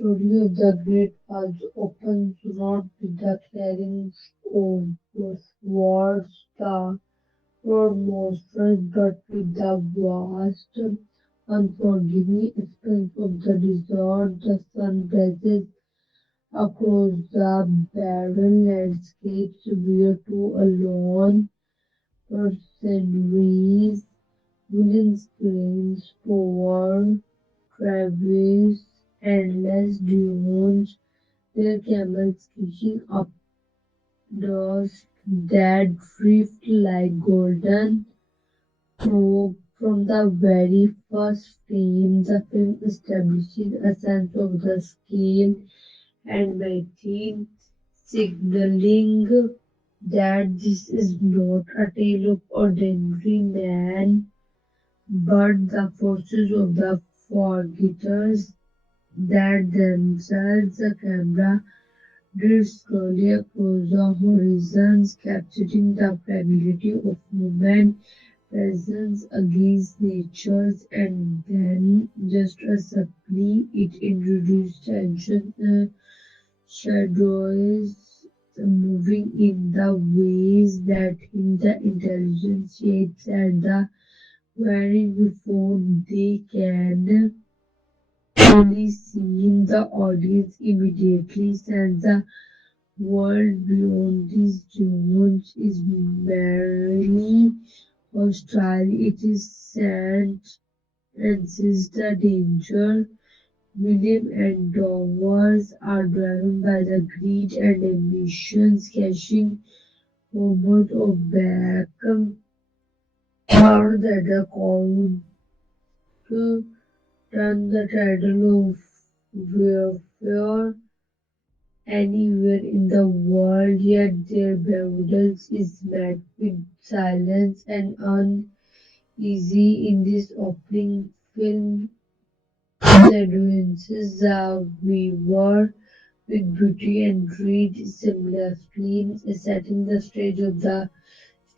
story of the Great Purge opens not with the clearing of swords, the road monsters, but with the vast, unforgiving expanse of the desert. The sun blazes across the barren landscapes where two alone for centuries William screams power, Travis, endless dunes, their camels kicking up dust that drift like golden smoke from the very first frame. The film establishes a sense of the scale and magnitude, signaling that this is not a tale of ordinary man but the forces of the forgetters that themselves the camera drifts slowly across the horizons, capturing the fragility of movement, presence against natures, and then just as subtly it introduced tension, shadows moving in the ways that hint the intelligence shapes at the wearing before they can fully see the audience immediately sense the world beyond these dunes is merely hostile. It is sent and sees the danger. William and Dovers are driven by the greed and ambitions, cashing homeward of back, or that the count turn the title of warfare anywhere in the world, yet their battles is met with silence and uneasy in this opening film. The advances the viewer with beauty and greed seamlessly setting the stage of the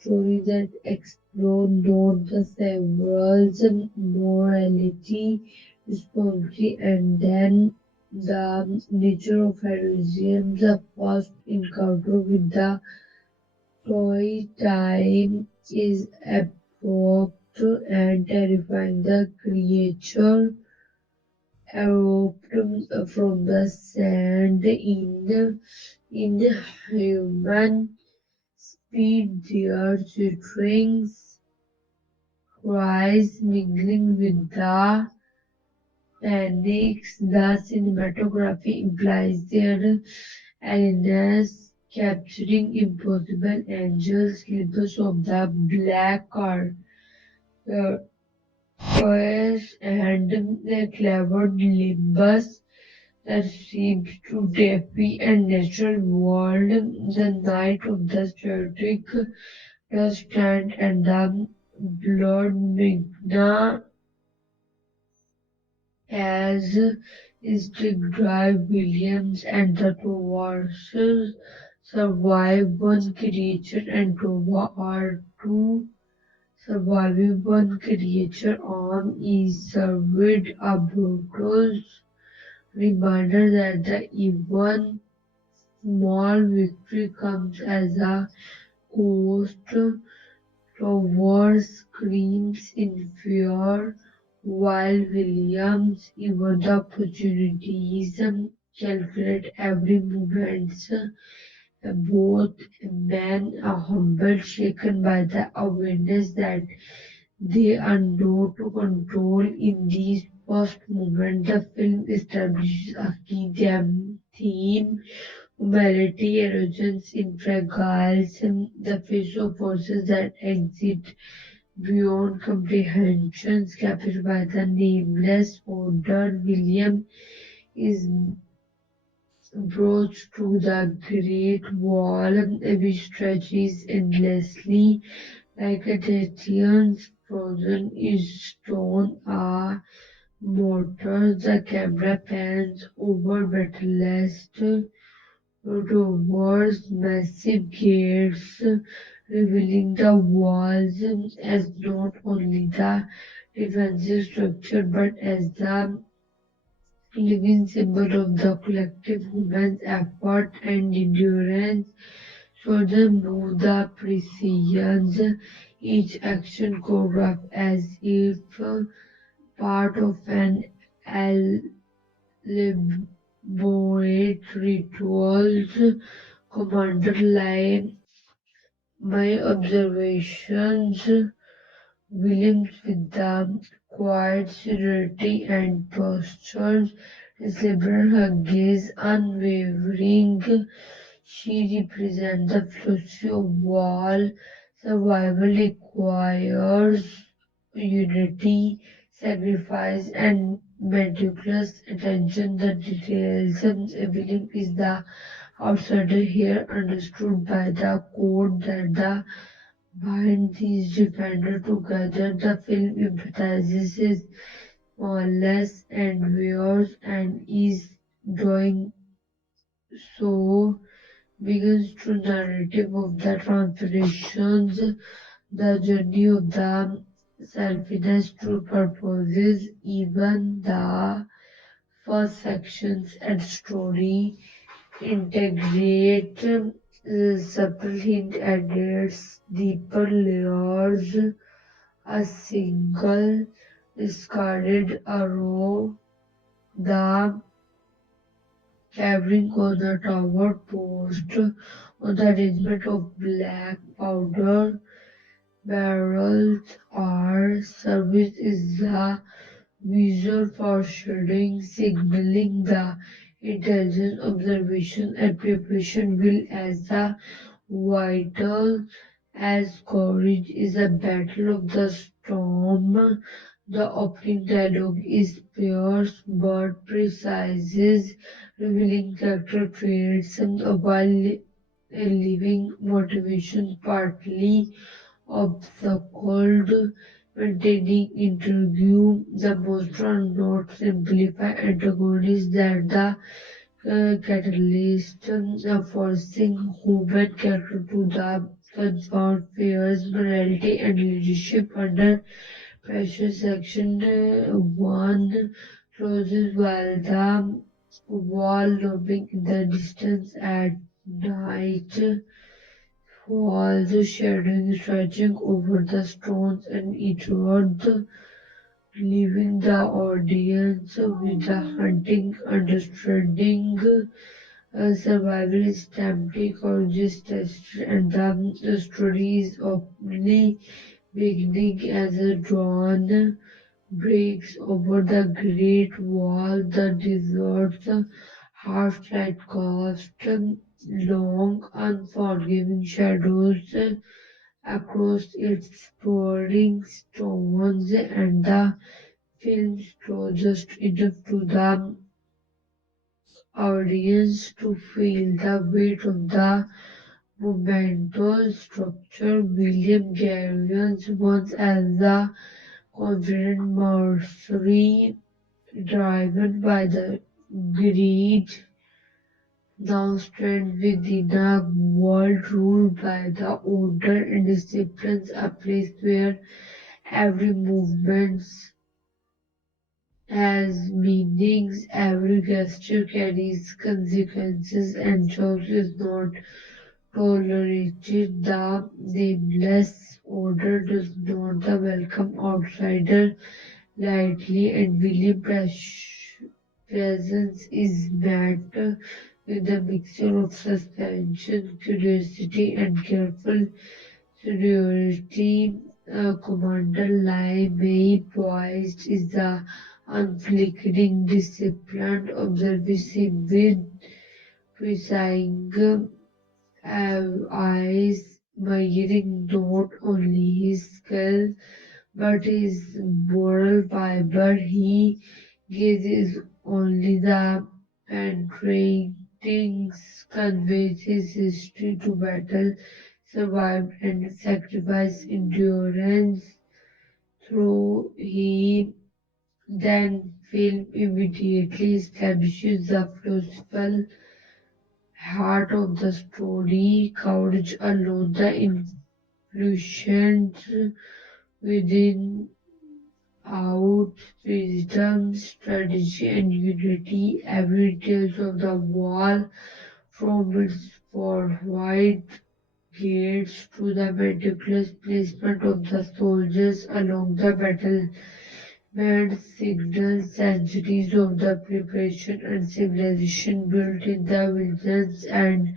story that explore not the severals morality, responsibility, and then the nature of heroism. The first encounter with the toy time is abrupt and terrifying. The creature erupted from the sand in human speed, their strings cries mingling with the panics. The cinematography implies their alienations, capturing impossible angels, slippers of the black car. Toys and the clever limbus that seems to defy a natural world. The night of the static the stand and the blood magna as instinct drive Williams and the Towards survive one creature and Tova are two surviving one creature on is served a brutal reminder that the even small victory comes as a cost. Towers screams in fear, while Williams, even the opportunities, calculate every movement. Both men are humble, shaken by the awareness that they are not to control in these first moments. The film establishes a key theme humanity erosions in fragiles in the face of forces that exist beyond comprehensions captured by the nameless order. William is brought to the great wall which stretches endlessly like a Tatian's frozen in stone. A mortar, the camera pans over battleless towards massive gates, revealing the walls as not only the defensive structure but as the living symbol of the collective human effort and endurance. Soldiers move the precision, each action choreographed as if part of an elaborate rituals. Commander lie my observations. Williams with the quiet serenity and posture, Isabel her gaze unwavering. She represents the philosophy of wall. Survival requires unity, sacrifice, and meticulous attention. The details. William is the outsider here, understood by the code that the bind these defenders together. The film empathizes his smallness and fears, and is doing so begins to narrative of the transformations, the journey of the selfless to purposes, even the first sections and story integrate subtle hint adds deeper layers. A single discarded arrow, the fabric on the tower post, or the arrangement of black powder barrels or service is the visual foreshadowing signaling the intelligent observation and preparation will as the vital as courage is a battle of the storm. The opening dialogue is fierce but precise, revealing character traits while leaving motivation partly obstacled. Maintaining interview, the monster are not simplify antagonists that the catalyst forcing human character to the confront fears, morality, and leadership under pressure. Section 1 closes while the wall looming in the distance at night falls, shadowing stretching over the stones and earth, leaving the audience with a hunting understanding. Survival is tempting or just tested, and the story is openly beginning as a dawn breaks over the great wall. The desert's harsh light cast long, unforgiving shadows across its pouring stones, and the film slows just enough to the audience to feel the weight of the monumental structure. William Garion's once as the confident mercenary driven by the greed now stand within a world ruled by the order and disciplines, a place where every movement has meanings, every gesture carries consequences, and choice is not tolerated. The nameless order does not the welcome outsider lightly, and William presence is met with a mixture of suspension, curiosity, and careful superiority. Commander Lai Mei poised is the unflickering disciplined observation with precise eyes, measuring not only his skill but his moral fiber. He gazes only the penetrating conveys his history to battle, survive and sacrifice endurance through he then film immediately establishes the philosophical heart of the story. Courage alone, the influence within out wisdom, strategy, and unity. Every detail of the wall, from its fortified gates to the meticulous placement of the soldiers along the battlefield, signals centuries of the preparation and civilization built in the vigilance and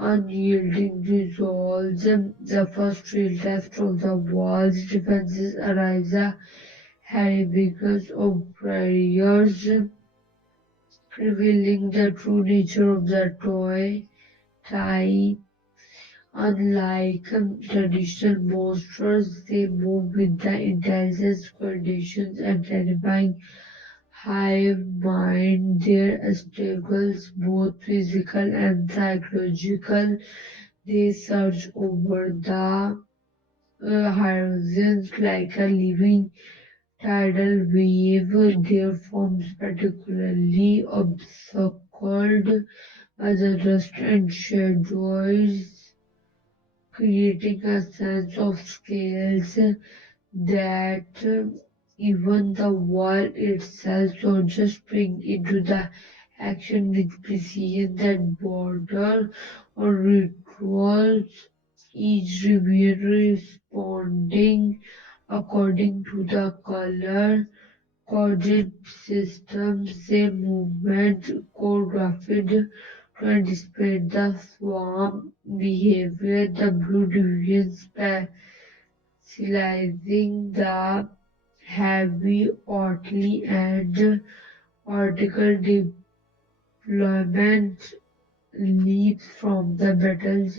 unyielding resolve. The first real test of the wall's defenses arrives at Harry because of prayers, revealing the true nature of the tie. Unlike traditional monsters, they move with the intelligence, conditions, and terrifying hive mind. Their struggles, both physical and psychological, they surge over the horizons like a living tidal wave. Their forms particularly obscured by the dust and shadows, creating a sense of scales that even the wall itself don't just bring into the action with precision that border on rituals, each review responding according to the color coded systems, a movement choreographed to anticipate the swarm behavior. The blue division specializing the heavy artillery and vertical deployment leaps from the battle's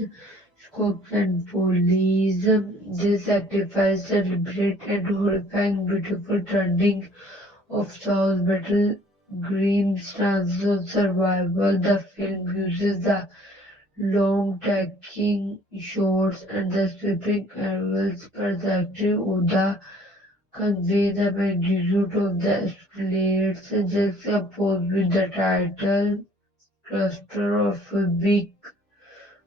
scopes and police. This sacrifice deliberate and horrifying beautiful turning of South Battle Green stances of survival. The film uses the long taking shots and the sweeping aerial perspective of the convey the magnitude of the escalates juxtaposed with the title cluster of big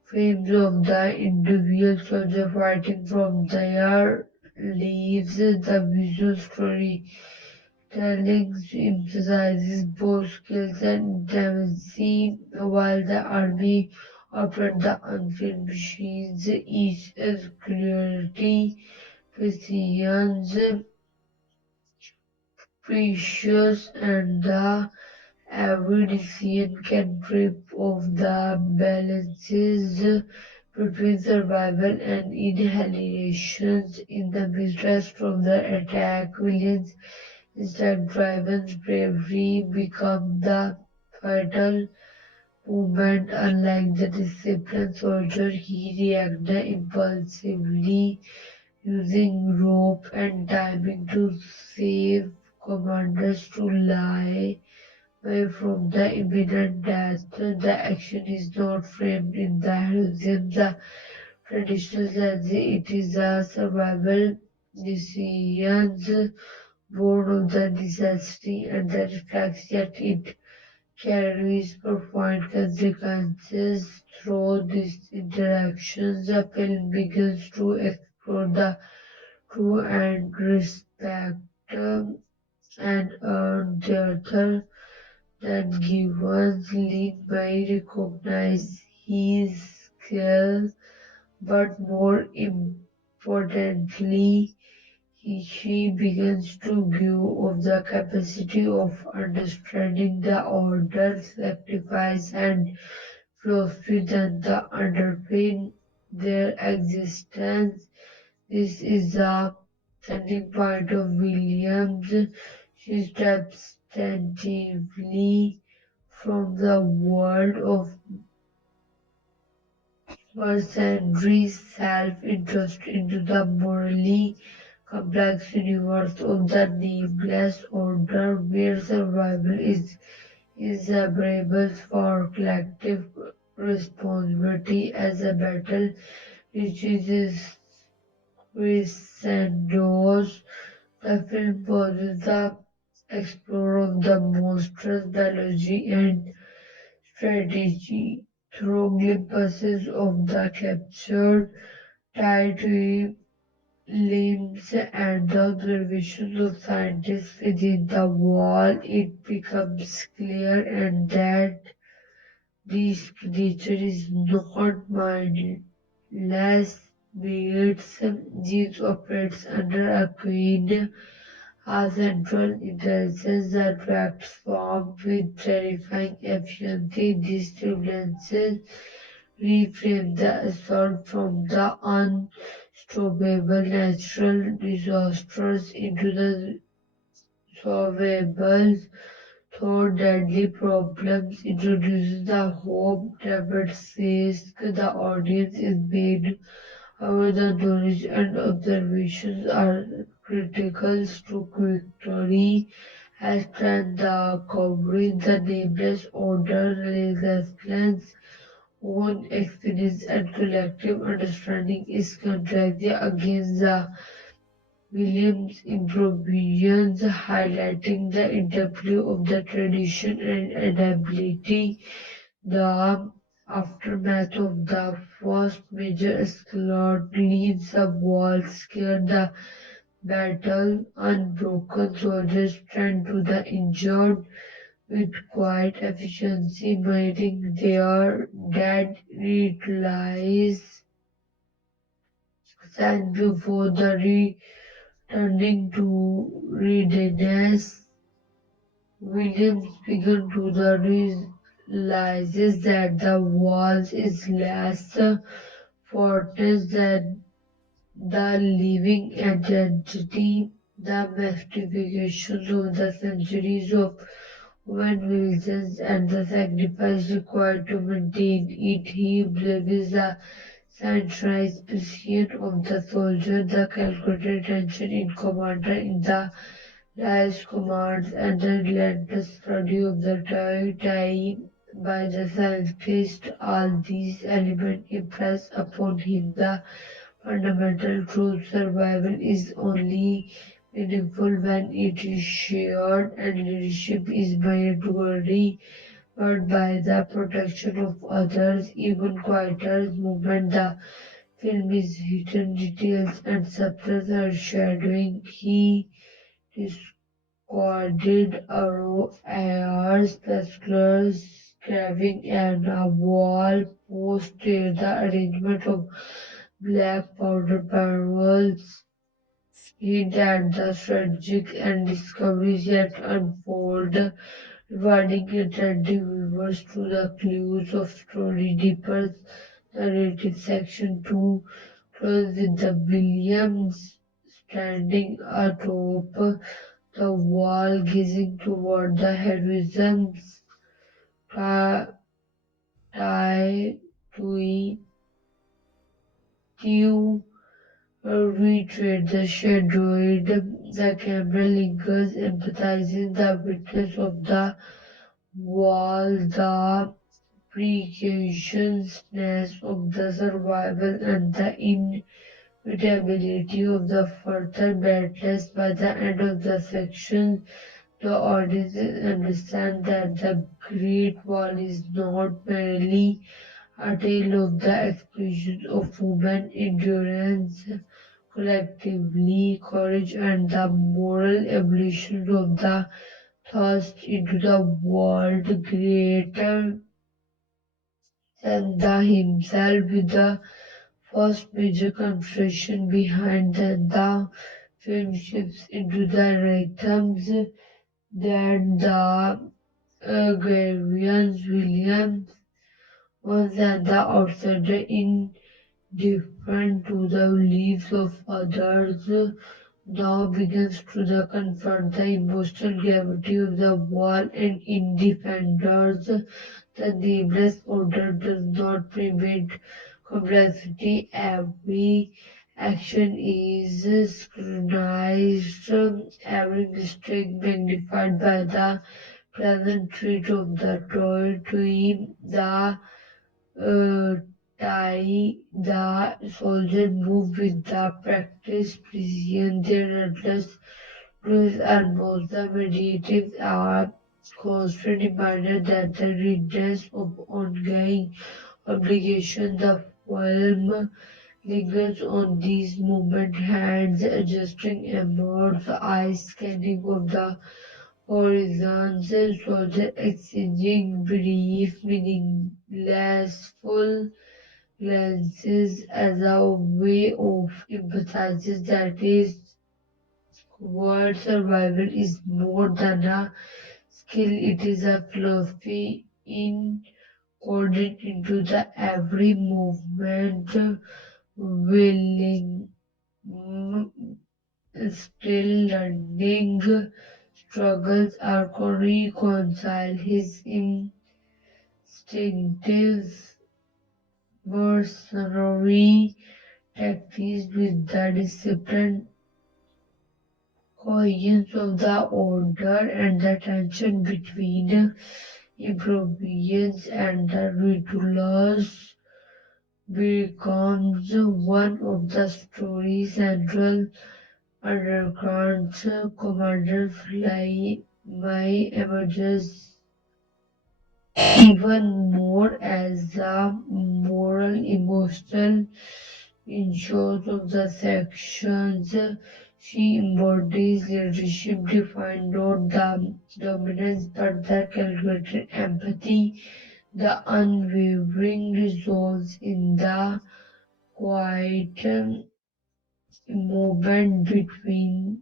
frames of the individual soldier fighting from their leaves. The visual story telling emphasizes both skills and intimacy, while the army operates the unfilled machines, each is clarity, precision, precious, and the every decision can trip off the balances between survival and annihilation in the midst of the attack. Williams instead driven's bravery become the fatal movement. Unlike the disciplined soldier, he reacted impulsively, using rope and timing to save commanders to lie away from the imminent death. The action is not framed in the heroism, the traditional sense. It is a survival decision born of the necessity and the reflex, yet it carries profound consequences. Through these interactions, the film begins to explore the true and respect and earn theater that Gibbons Lin may recognize his skill, but more importantly, she begins to view of the capacity of understanding the order, sacrifice, and philosophy that the underpin their existence. This is a turning point of Williams. She steps tentatively from the world of mercenary self-interest into the morally complex universe of the nameless order where survival is inseparable for collective responsibility. As a battle reaches its crescendos, the film poses the explore of the monster's biology and strategy through glimpses of the captured territory. limbs and the observations of scientists within the wall, it becomes clear and that this creature is not mindless beings. These operates under a queen, a central intelligence that transforms with terrifying efficiency. These turbulences reframe the assault from the unstoppable natural disasters into the solvable though deadly problems, introduces the hope that says the audience is made aware the knowledge and observations are critical to victory. As trend the covering the nameless order resistance own experience and collective understanding is contrasted against the Williams' improvisations, highlighting the interplay of the tradition and adaptability. The aftermath of the first major escalade leaves the wall scared the battle, unbroken soldiers turned to the injured with quiet efficiency, meeting their dead realize and before the returning to readiness. Williams began to realizes that the walls is less fortress than the living identity, the mystifications of the centuries of human religions and the sacrifice required to maintain it. He believes the centralized position of the soldier, the calculated tension in commander in the last commands, and the relentless study of the time by the scientist. All these elements impress upon him the fundamental truth survival is only meaningful when it is shared and leadership is made glory but by the protection of others. Even quieter movement the film is hidden details and subtle foreshadowing. He discarded arrow airs, spectacles, carving and a wall post the arrangement of black powder barrels hint at the strategic and discoveries yet unfold, rewarding attentive viewers to the clues of story deeper narrative section 2 close with the Williams standing atop the wall gazing toward the heroism's tie to retrieve the shadowed, the camera lingers, empathizing the witness of the wall, the precautionlessness of the survival, and the inevitability of the further battles. By the end of the section, the audience understand that the Great Wall is not merely a tale of the explosion of human endurance collectively, courage and the moral evolution of the thrust into the world greater than the himself with the first major confrontation behind then the film shifts into the rhythms that the Gregorians Williams was at the outsider indifferent to the beliefs of others now begins to confront the emotional gravity of the wall and in defenders. The nameless order does not prevent complexity. Every action is scrutinized, every mistake magnified by the present threat of the toy to him. The uh, the soldier move with the practice precision. Their relentless rules almost the meditative are constant reminder that the readiness of ongoing obligation the film lingers on these movement, hands adjusting emerge, eyes scanning of the horizons, soldier exchanging brief, meaningless, full glances as a way of emphasizing that is world survival is more than a skill, it is a philosophy encoded into the every movement, willing, mm, still learning, struggles are to reconcile his instinctive mercenary tactics with the disciplined coherence of the order and the tension between improvisations and the ridiculous becomes one of the story's central undercurrents. Commander Fly my emerges even more as a moral, emotional ensures of the sections. She embodies leadership defined not the dominance but the calculated empathy, the unwavering resolve in the quiet movement between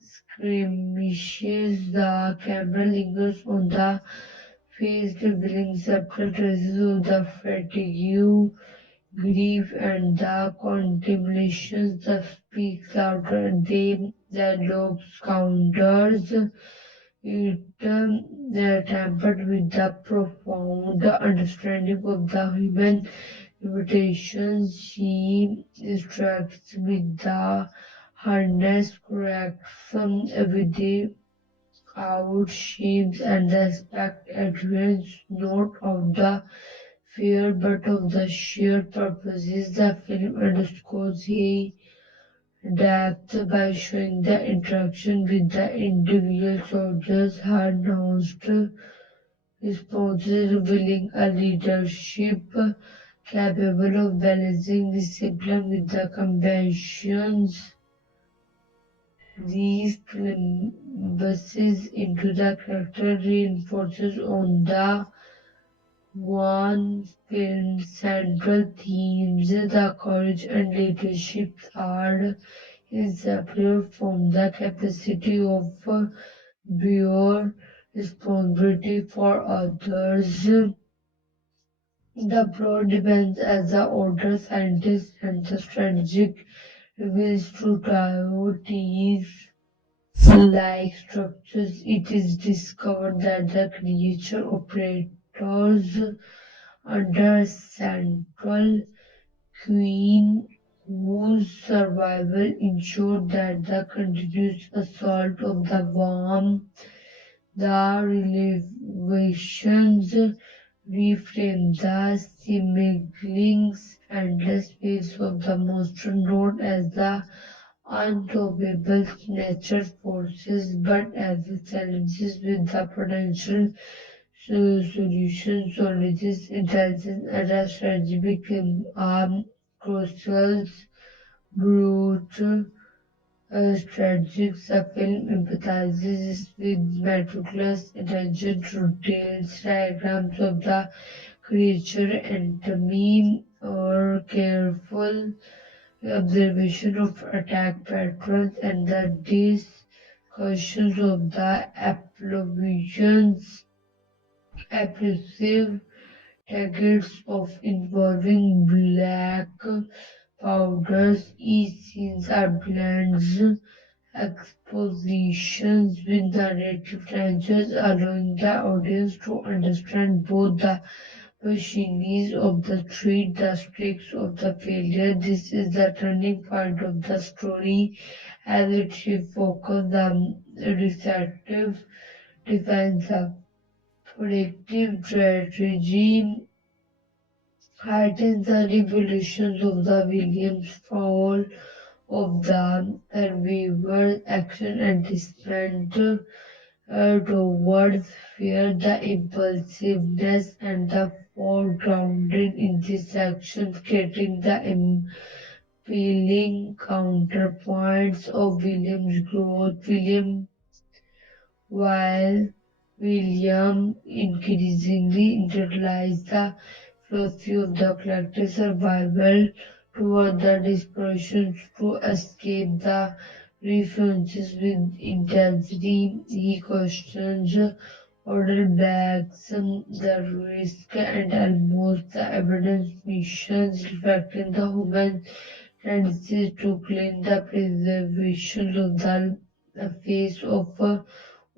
skirmishes. The camera lingers on the face, revealing subtle traces of the fatigue, grief, and the contemplations that speaks louder. They dialogues counters it tempered with the profound understanding of the human limitations. She instructs with the harness corrects with the out shames and respect adherence not of the fear but of the sheer purposes. The film underscores his depth by showing the interaction with the individual soldiers, her announced responses revealing a leadership capable of balancing discipline with the compassions. These glimpses into the character reinforces on the one film's central themes. The courage and leadership are inseparable from the capacity of bear responsibility for others. The broad depends as the order scientist and the strategic reveals to priorities like structures. It is discovered that the creature operators under central queen whose survival ensured that the continuous assault of the bomb, the revelations reframe the seemingly endless waves of the monster known as the unstoppable natural forces, but as the challenges with the potential solutions, knowledge, intelligence, and a strategy become crucial. Brute strategies. The film empathizes with meticulous attention to details, diagrams of the creature anatomy, or careful observation of attack patterns and the discussions of the applications, appreciative targets of involving black powders. Each scenes are blends expositions with narrative trenches, allowing the audience to understand both the machinies of the threat, the stakes of the failure. This is the turning point of the story as it focuses the receptive defense, the predictive strategy, heightens the revelations of the Williams fall of the survivor's action and dismantle towards fear, the impulsiveness and the foregrounded in these actions, creating the feeling counterpoints of William's growth. While William increasingly internalized the philosophy of the collective survival toward the desperation to escape the refuges with intensity, he questions order backs the risk and almost the evidence missions reflecting the human tendency to claim the preservation of the face of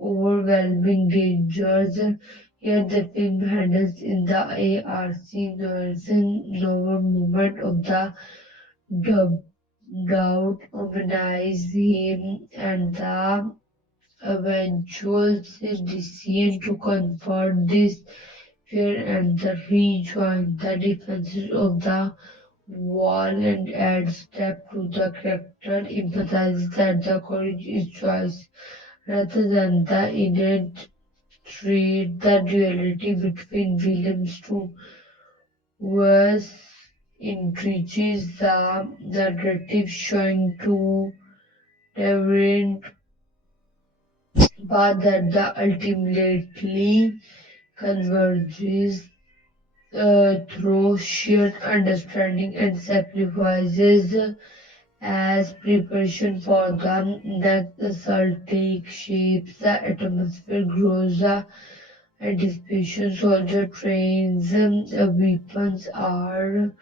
overwhelming dangers. Yet the film handles in the ARC novel movement of the dub- doubt, humanize him, and the eventual decision to confront this fear and the rejoin the defenses of the wall and adds depth to the character, emphasizes that the courage is choice rather than the innate trait. The duality between Williams two was enriches the narrative, showing two different paths that the ultimately converges through shared understanding and sacrifices as preparation for the next assault takes shapes, the atmosphere grows, the anticipation soldier trains, weapons are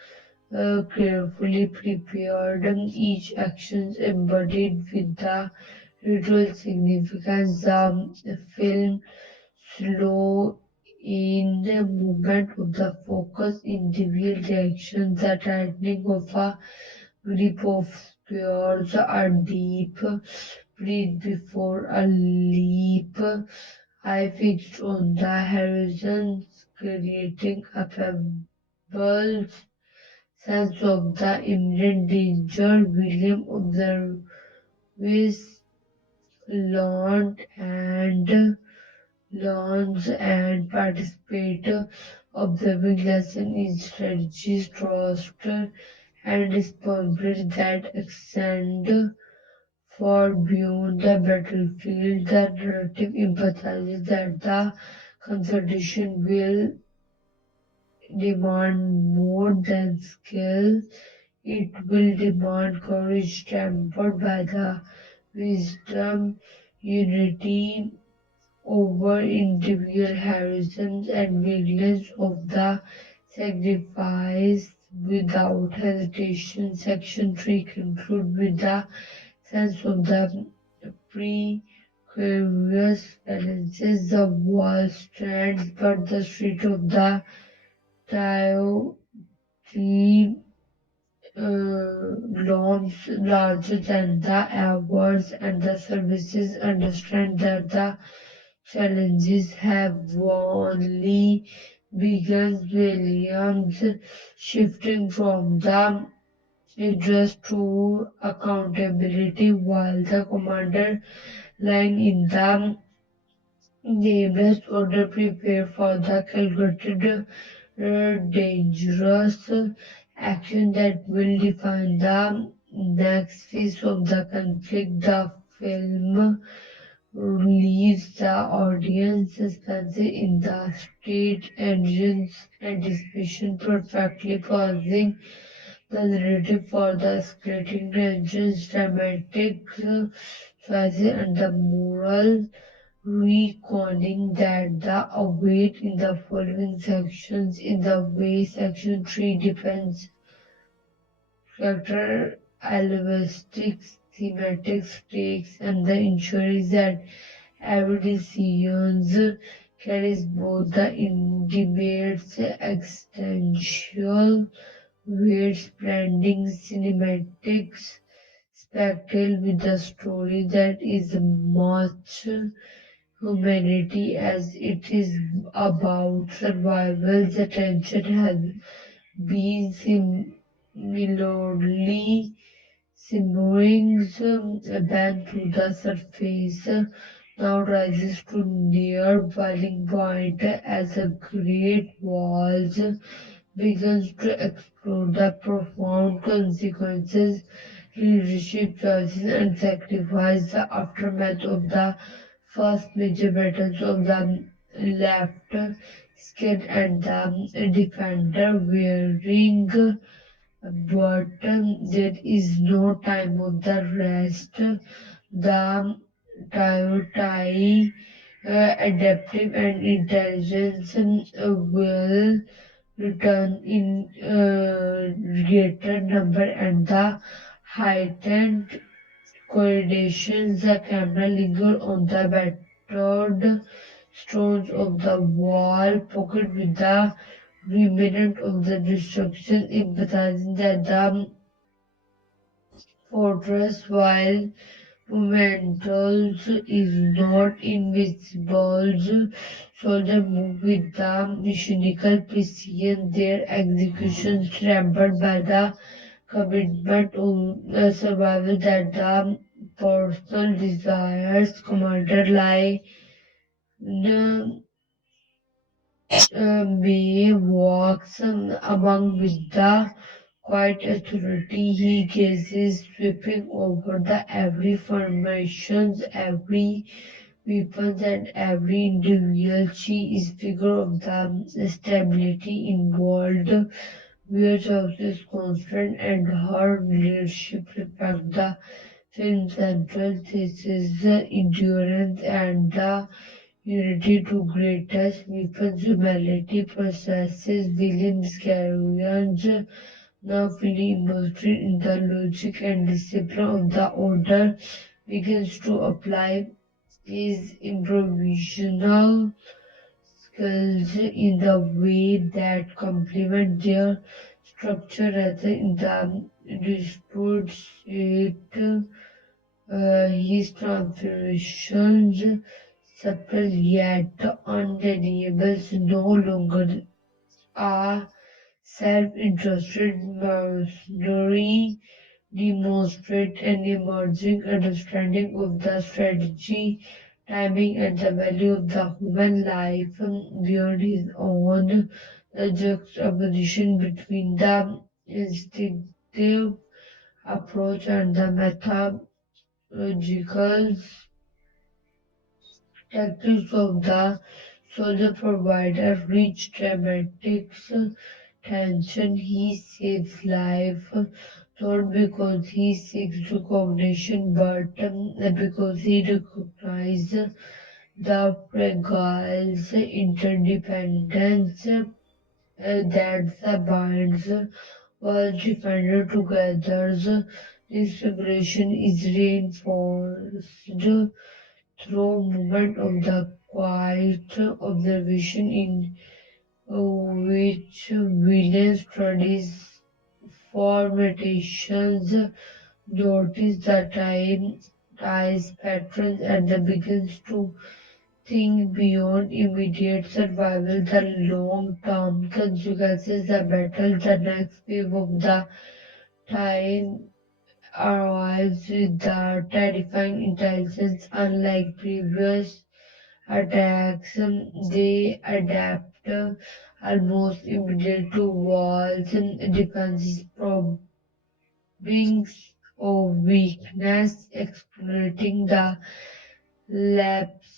carefully prepared, each action embodied with the ritual significance. The film slow in the movement of the focus, individual reactions, the tightening of a grip of spears, a deep breath before a leap. I fixed on the horizon, creating a pebble sense of the imminent danger. William observes launch and learns and participate, observing lesson in strategies, trust, and responsibility that extend far beyond the battlefield. The narrative emphasizes that the confrontation will demand more than skill. It will demand courage tempered by the wisdom, unity over individual heroism, and vigilance of the sacrifice without hesitation. Section 3 concludes with the sense of the precarious balances. The wall stands, but the street of the Tao Te looms larger than the hours, and the services understand that the challenges have only begun. Williams shifting from the interest to accountability, while the commander line in the nameless order prepare for the calculated dangerous action that will define the next phase of the conflict. The film leaves the audience suspended in the state engines anticipation, perfectly pausing the narrative for the escalating tensions, dramatic choices, and the moral reckoning that the await in the following sections. In the way section 3 depends character linguistics, thematic stakes, and the ensures that every decision carries both the immediate existential weights, blending cinematics spectacle with the story that is much humanity as it is about survival. The tension has been similarly simmering bent to the surface, now rises to near boiling point as a great walls begins to explore the profound consequences, leadership choices, and sacrifice, the aftermath of the first major battles of the left, Skid and the defender wearing, but there is no time of the rest. The Toyotai adaptive and intelligence will return in greater number, and the heightened coordinations, the camera linger on the battered stones of the wall, pocket with the remnant of the destruction, emphasizing that the fortress, while monumental, is not invisible. So they move with the mechanical precision, their execution hampered by the commitment to the survival that the personal desires commander lie. The May walks among with the quiet authority he gazes, sweeping over the every formations, every weapons, and every individual. She is figure of the stability involved, where Jones is constant, and her leadership reflect the film's central thesis, the endurance and the unity to greatest weapons humanity possesses. William Scavenger, now fully immersed in the logic and discipline of the order, begins to apply his improvisational skills in the way that complement their structure rather in the disputes it. His transformations, subtle yet undeniable, no longer a self-interested mercenary, demonstrate an emerging understanding of the strategy, timing, and the value of the human life beyond his own. The juxtaposition between the instinctive approach and the methodological tactics of the soldier provider rich dramatics tension. He saves life not because he seeks recognition but because he recognizes the fragile interdependence that the binds was defended together. This separation is reinforced through movement of the quiet observation in which William studies formatations, notice the time, ties, patterns, and then begins to think beyond immediate survival, the long-term consequences, the battle, the next wave of the time arrives with the terrifying intelligence unlike previous attacks. They adapt almost immediately to walls and defenses, probing of weakness, exploiting the lapse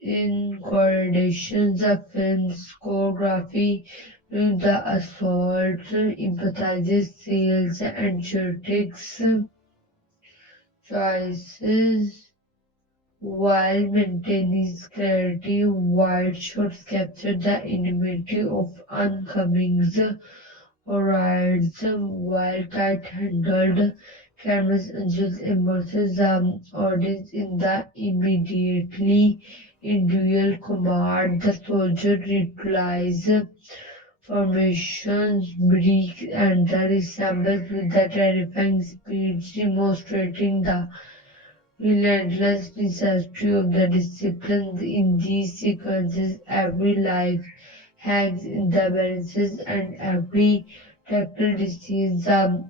in coordinations of film's choreography during the assault, empathizes sales and tactics choices while maintaining clarity. Wide shots capture the ingenuity of oncoming horizon, while tight-handled cameras just immerses the audience in the immediately in dual command. The soldier utilizes formations, breaks, and the resembles with the terrifying speed, demonstrating the relentless necessity of the disciplines in these sequences. Every life hangs in the balances, and every tactile decision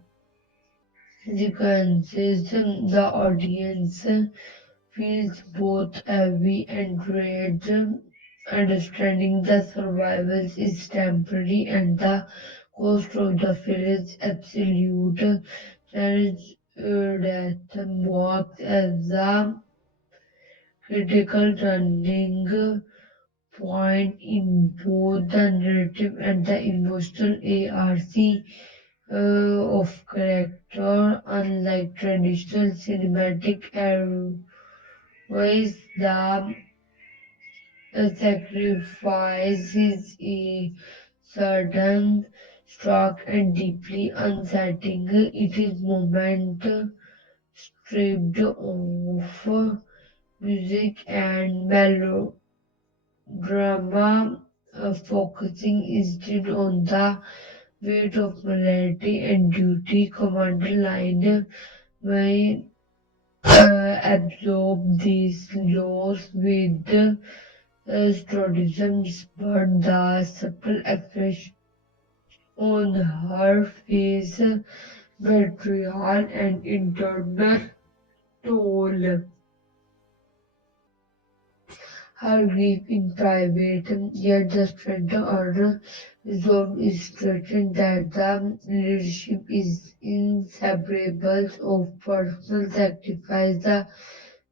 sequences the audience feels both heavy and dread. understanding the survivals is temporary and the cost of the fear is absolute. Challenge death works as a critical turning point in both the narrative and the emotional arc of character. Unlike traditional cinematic airways, the sacrifice is a sudden, stark, and deeply unsettling. It is moment stripped of music and melodrama, focusing instead on the weight of morality and duty. Commander Line may absorb these laws with stoicism, but the subtle expression on her face, betrayal, and internal toll. Her grief in private, yet the strength of her resolve is certain that the leadership is inseparable of personal sacrifice. The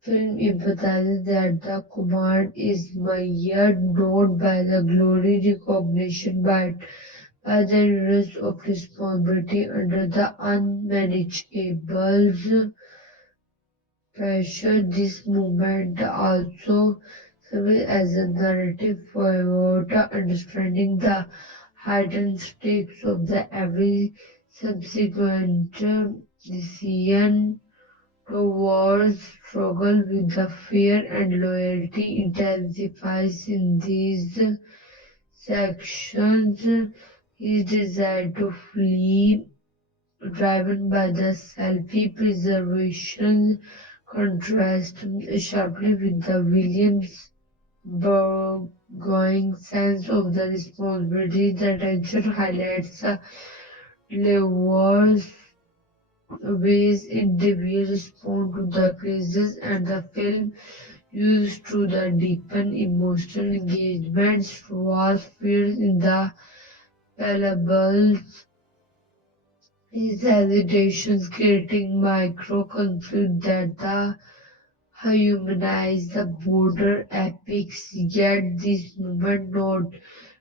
film emphasizes that the command is measured not by the glory recognition but by the rest of responsibility under the unmanageable pressure. This movement also serves as a narrative for understanding the heightened stakes of the every subsequent decision towards struggle with the fear and loyalty intensifies in these sections. His desire to flee, driven by the self-preservation, contrasts sharply with the Williams Burgoyne sense of the responsibility. The tension highlights Lever's ways individuals respond to the crisis and the film used to the deepen emotional engagements towards fears in the parables. His hesitations creating micro conflict that the humanize the border epics, yet this moment not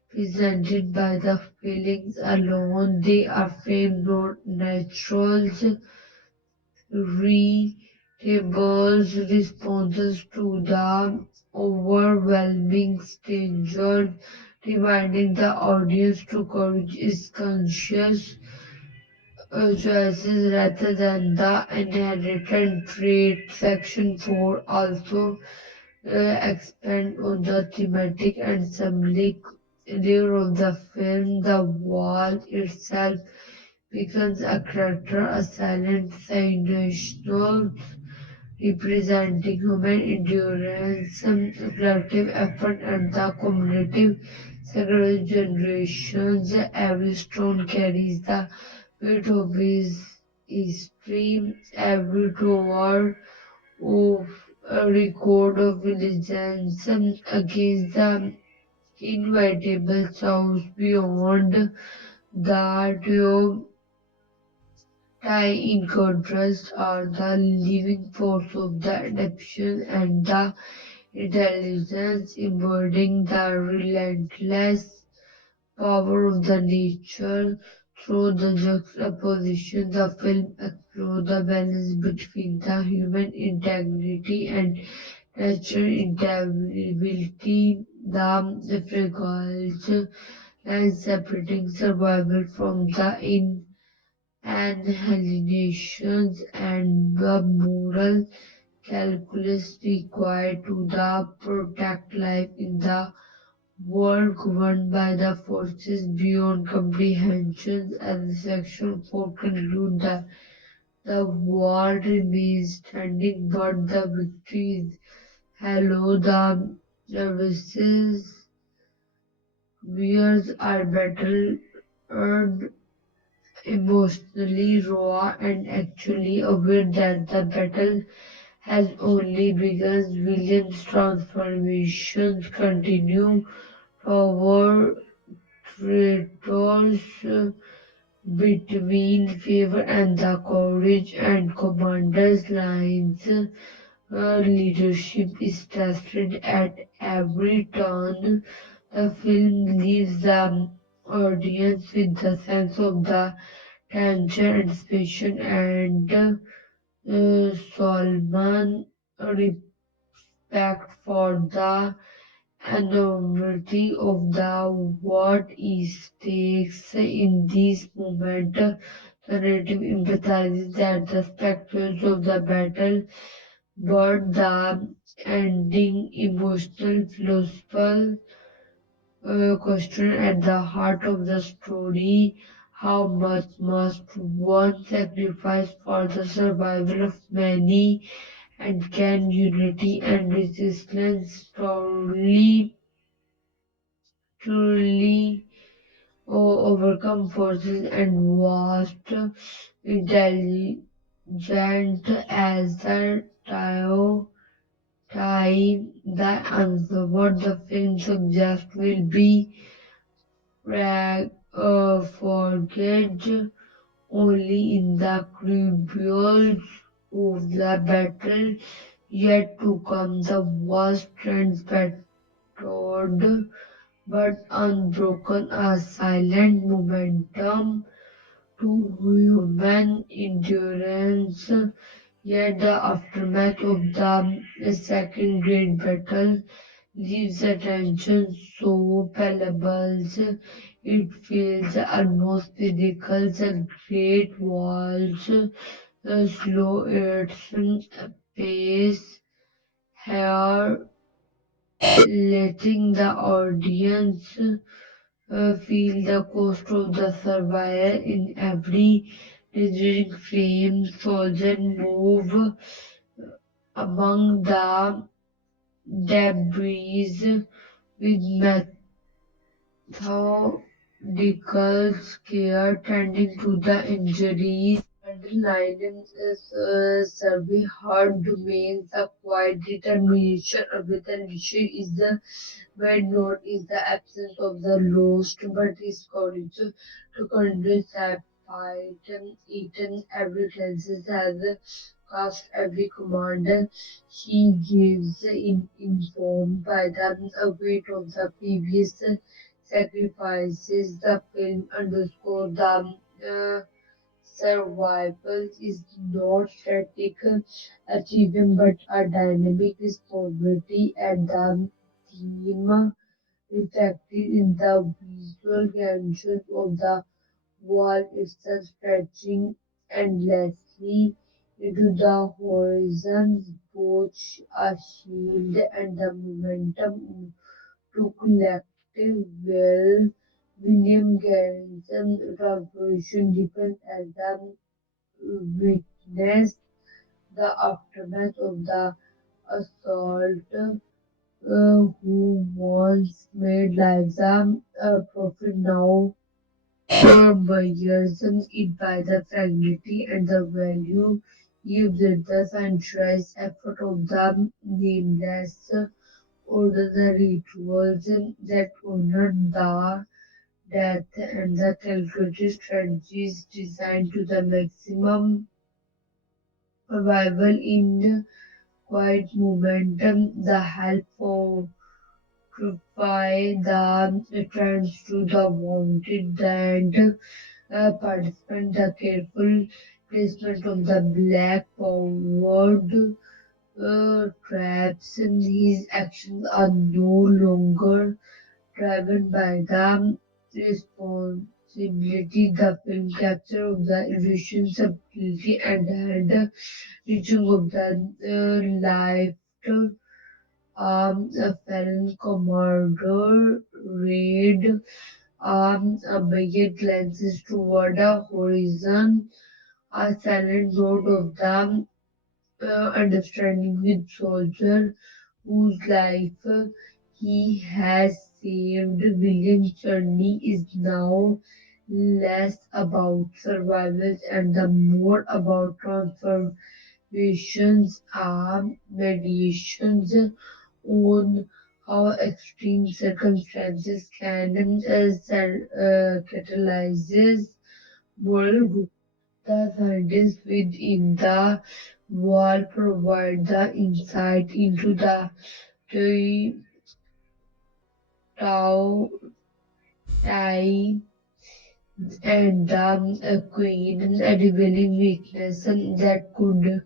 presented by the feelings alone, they are framed not naturals, readable responses to the overwhelming danger, reminding the audience to courage is conscious choices rather than the inherited trait. Section 4 also expand on the thematic and symbolic layer of the film. The wall itself becomes a character, a silent foundational representing human endurance, collective effort, and the cumulative several generations. Every stone carries the weight of his history, every tower of a record of religions against the inevitable chaos beyond that tie in contrast are the living force of the adaptation and the intelligence embodying the relentless power of the nature. Through the juxtaposition, the film explores the balance between the human integrity and natural inevitability, the fragile line separating survival from the annihilations and the moral calculus required to the protect life in the world governed by the forces beyond comprehension. And section 4 conclude that the war remains standing but the victory is hello. The services viewers are battle earned emotionally raw and actually aware that the battle has only begun. William's transformations continue toward traitors between favor and the courage and commander's lines. Leadership is tested at every turn. The film leaves the audience with the sense of the tension, anticipation, and Solomon respect for the enormity of the what is takes in this moment. The narrative emphasizes that the spectacles of the battle, but the ending emotional philosophical question at the heart of the story. How much must one sacrifice for the survival of many, and can unity and resistance truly overcome forces and vast intelligent as the time? The answer what the film suggests will be forget only in the crucibles of the battle yet to come. The vast trends battered but unbroken, a silent momentum to human endurance. Yet the aftermath of the Second Great Battle leaves attention so palpable it feels almost physical. The great walls slow its pace here, letting the audience feel the cost of the survivor in every dizzying frame. Soldiers move among the debris with methodical care, tending to the injuries. Underlying is survey hard domains, a quiet determination with an issue is the where not is the absence of the lost, but is courage to continue fight eaten every crisis has cast every commander she gives in informed by the weight of the previous sacrifices. The film underscore the survival is not static achievement but a dynamic responsibility, and the theme reflected in the visual grandeur of the wall itself, stretching endlessly into the horizons, both a shield and the momentum to collective will. William Garrison transformation deepens as the witness the aftermath of the assault, who once made lives a profit now bears it by the fragility and the value gives it the centralized effort of the nameless order, the rituals that honor the death and the calculated strategies designed to the maximum survival in quiet momentum, the help for provide the trends to the wanted and participant, the careful placement of the black forward traps and these actions are no longer driven by the responsibility. The film capture of the illusion, subtlety and reaching of the life a fallen commander read a big glances toward the horizon, a silent note of the understanding with soldier whose life he has saved. William's journey is now less about survival and the more about transformation Questions are mediations on how extreme circumstances can catalyze moral growth. The scientists within the wall provide the insight into the Tao Tai and the Queen revealing weakness that could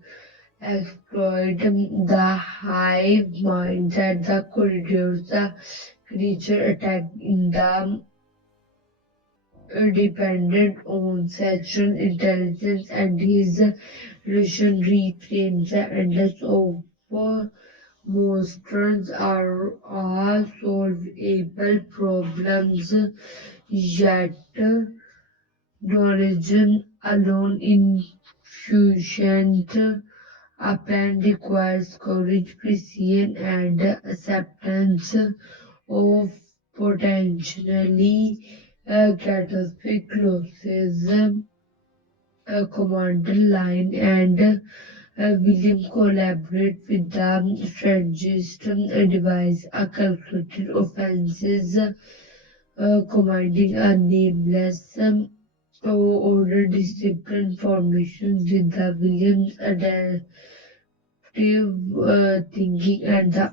exploit the hive mind that the corridors the creature attack in the dependent on sexual intelligence and his Russian reframes the endless of monsters are all solvable problems, yet knowledge alone insufficient. A plan requires courage, precision, and acceptance of potentially catastrophic losses. Commander Line and William collaborate with the strategist and devise a calculated offenses, commanding a nameless order discipline formations with the Williams thinking and the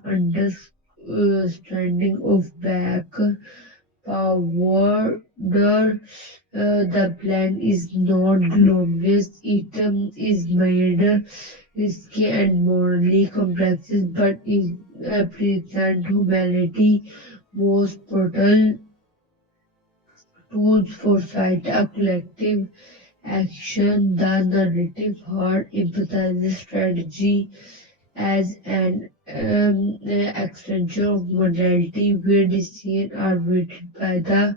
understanding of back power. The plan is not glorious, it is made risky and morally complex, but it presents humanity most brutal tools for fight a collective action. The narrative heart emphasizes strategy as an extension of modality where decisions are weighted by the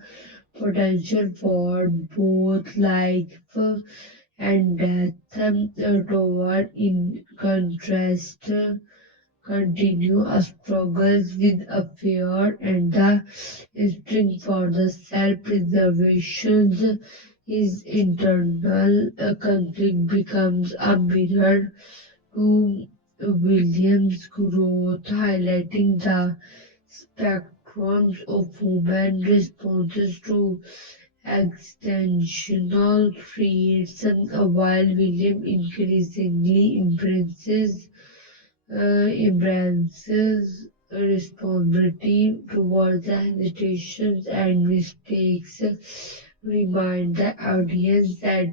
potential for both life and death. Toward in contrast, continue a struggles with a fear and the instinct for the self-preservation. His internal conflict becomes a mirror to Williams' growth, highlighting the spectrums of human responses to existential threats, while William increasingly embraces responsibility towards the hesitations and mistakes, remind the audience that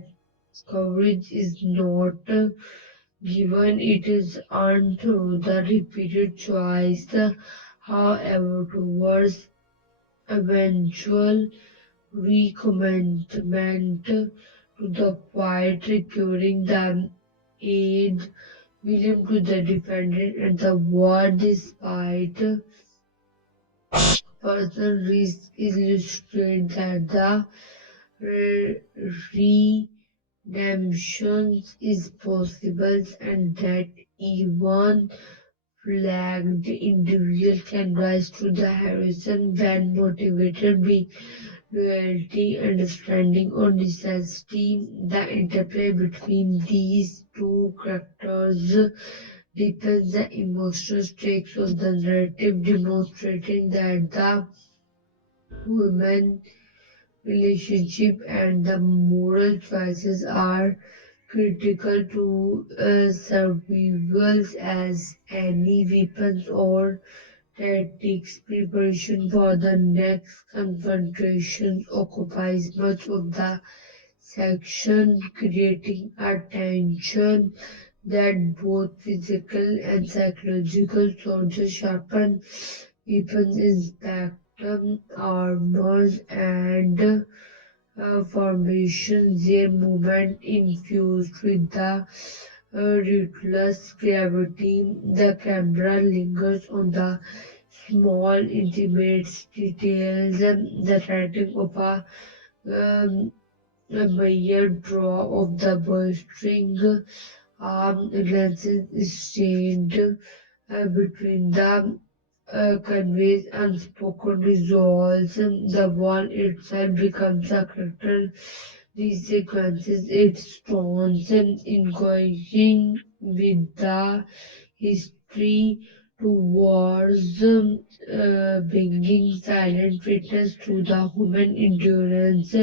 courage is not given, it is earned through the repeated choice. However, towards eventual recommitment to the quiet, recurring the aid William to the defendant and the war despite personal risk illustrate that the redemption is possible and that even flagged individual can rise to the horizon when motivated by loyalty, understanding, or necessity. The interplay between these two characters deepens the emotional stakes of the narrative, demonstrating that the human relationship and the moral choices are critical to survival as any weapons or tactics. Preparation for the next confrontation occupies much of the section, creating a tension that both physical and psychological soldiers sharpen weapons, inspect armors, and formations, their movement infused with the ruthless gravity. The camera lingers on the small, intimate details, the writing of um, a mere draw of the bowstring, glances exchanged between the conveys unspoken resolves. The wall itself becomes a character. These sequences, its tones, and engaging with the history towards bringing silent fitness to the human endurance.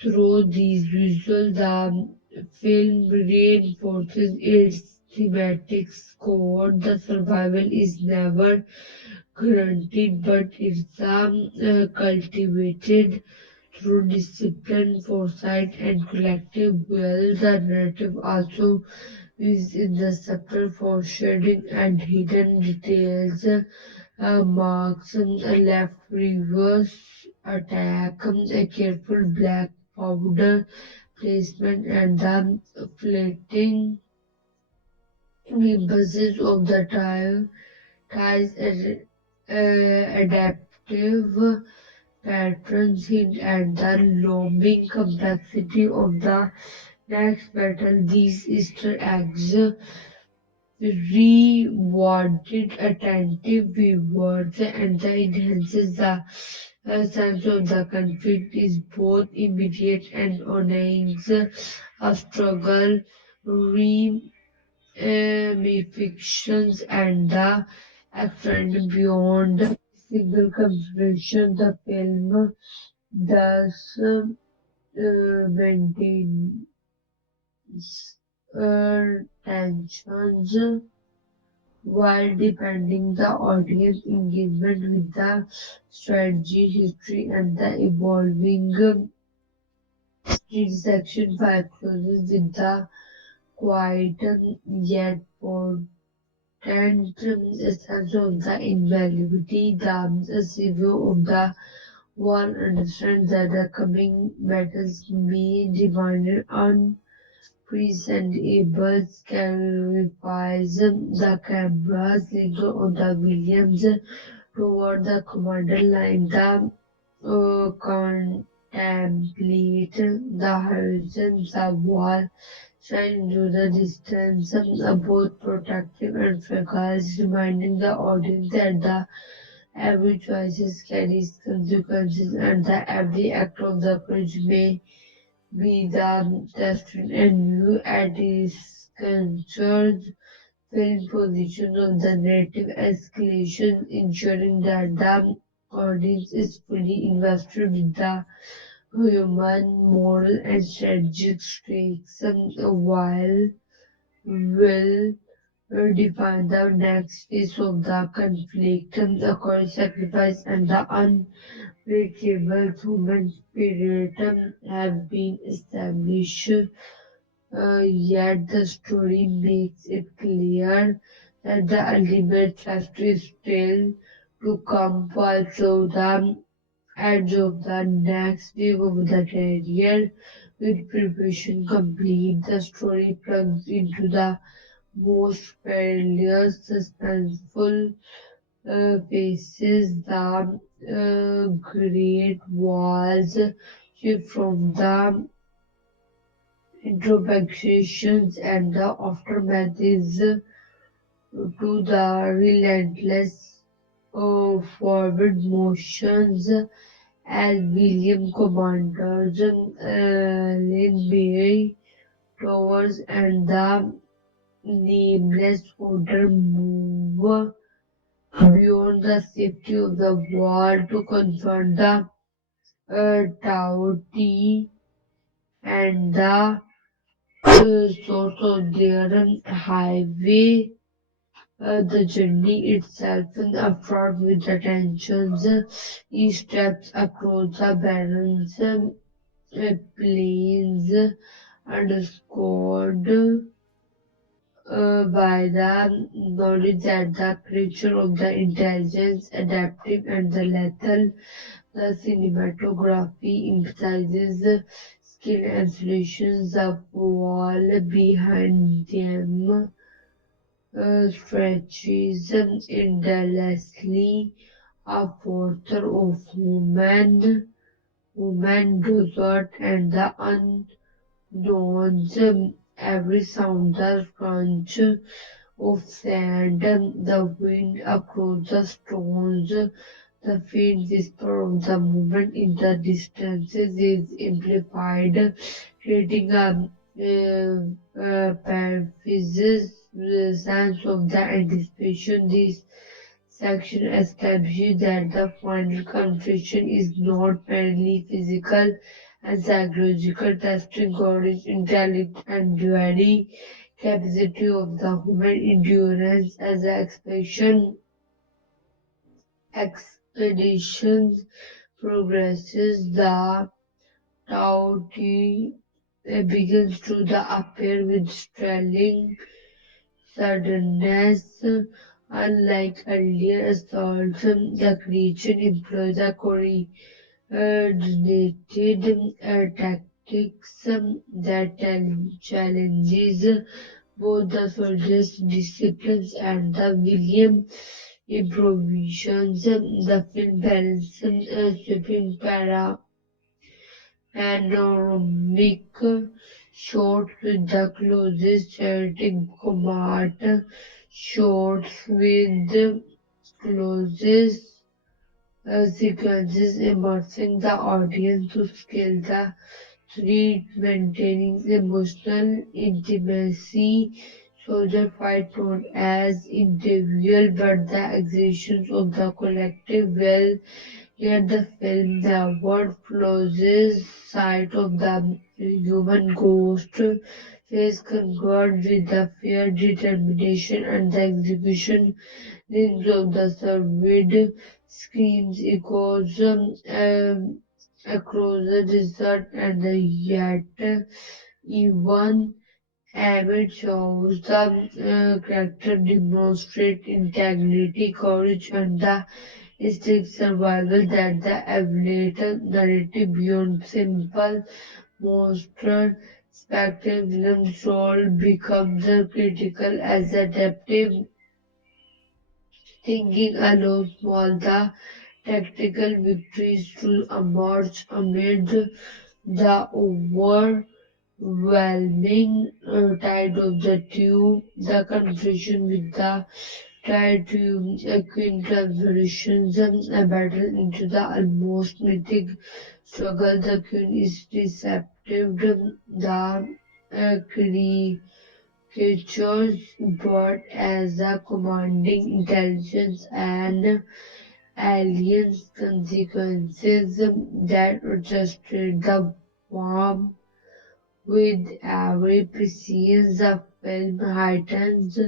Through these visuals, the film reinforces its thematic score. The survival is never granted, but it's cultivated through discipline, foresight, and collective will. The narrative also is in the subtle foreshadowing and hidden details, marks, a left reverse attack, a careful black powder placement, and the fleeting impulses of the ties adaptive patterns hint at the looming complexity of the next battle. These Easter eggs rewarded attentive viewers and the enhances the sense of the conflict is both immediate and ongoing. A struggle, ramifications, and the extend beyond single configuration. The film thus maintains tensions while depending the audience engagement with the strategy, history, and the evolving section 5 closes with the quiet yet potent sense of the invaluability, the civil of the one understands that the coming battles may demand presentable clarifies the cameras linger on the Williams toward the commander line. The contemplate the horizon, the wall shine into the distance, both protective and fragile, reminding the audience that the every choice carries consequences and that every act of the courage may be the tested and view at its concerns film position of the narrative escalation, ensuring that the audience is fully invested with the human, moral, and strategic stakes, while will define the next phase of the conflict, the courage, sacrifice, and the unbreakable human spirit have been established. Yet the story makes it clear that the ultimate test is still to come for so the edge of the next wave of the career. With preparation complete, the story plugs into the most perilous, suspenseful faces. The great walls shift from the introspections and the aftermath is to the relentless forward motions as William commanders Linbury Towers and the nameless order move beyond the safety of the wall to confront the Tauti and the source of their highway. The journey itself is fraught with the tensions. Each steps across the barrens, plains, underscored by the knowledge that the creature of the intelligence, adaptive, and the lethal. The cinematography emphasizes skill and solutions. The wall behind them stretches endlessly, a portal of human desert and the unknowns. Every sound, the crunch of sand, the wind across the stones, the faint whisper of the movement in the distances is amplified, creating a paraphysis sense of the anticipation. This section establishes that the final confession is not merely physical and psychological, testing courage, intellect, and very capacity of the human endurance as an expression. Expeditions progresses, the Tauti begins to the appear with sterling suddenness. Unlike earlier assaults, the creature employs a coordinated tactics that challenges both the soldiers' disciplines and the William improvisations. The film balances sweeping panoramic shots with the closest charting combat shots with closest sequences immersing the audience to scale the threat, maintaining emotional intimacy. Soldier fight not as individual but the exertions of the collective will. Yet the film never loses sight of the human ghost face concurred with the fear, determination, and the execution lines of the surveyed screams echoes across the desert and the yet even amid shows the character demonstrate integrity, courage, and the strict survival that the elevator narrative beyond simple monster spectacle role becomes critical as adaptive thinking allows small the tactical victories to emerge amid the overwhelming tide of the tube, the confusion with the tide to Queen transformations, a battle into the almost mythic struggle. The Queen is receptive, the creatures, but as a commanding intelligence and aliens consequences that adjusted the bomb with every precision the film heightens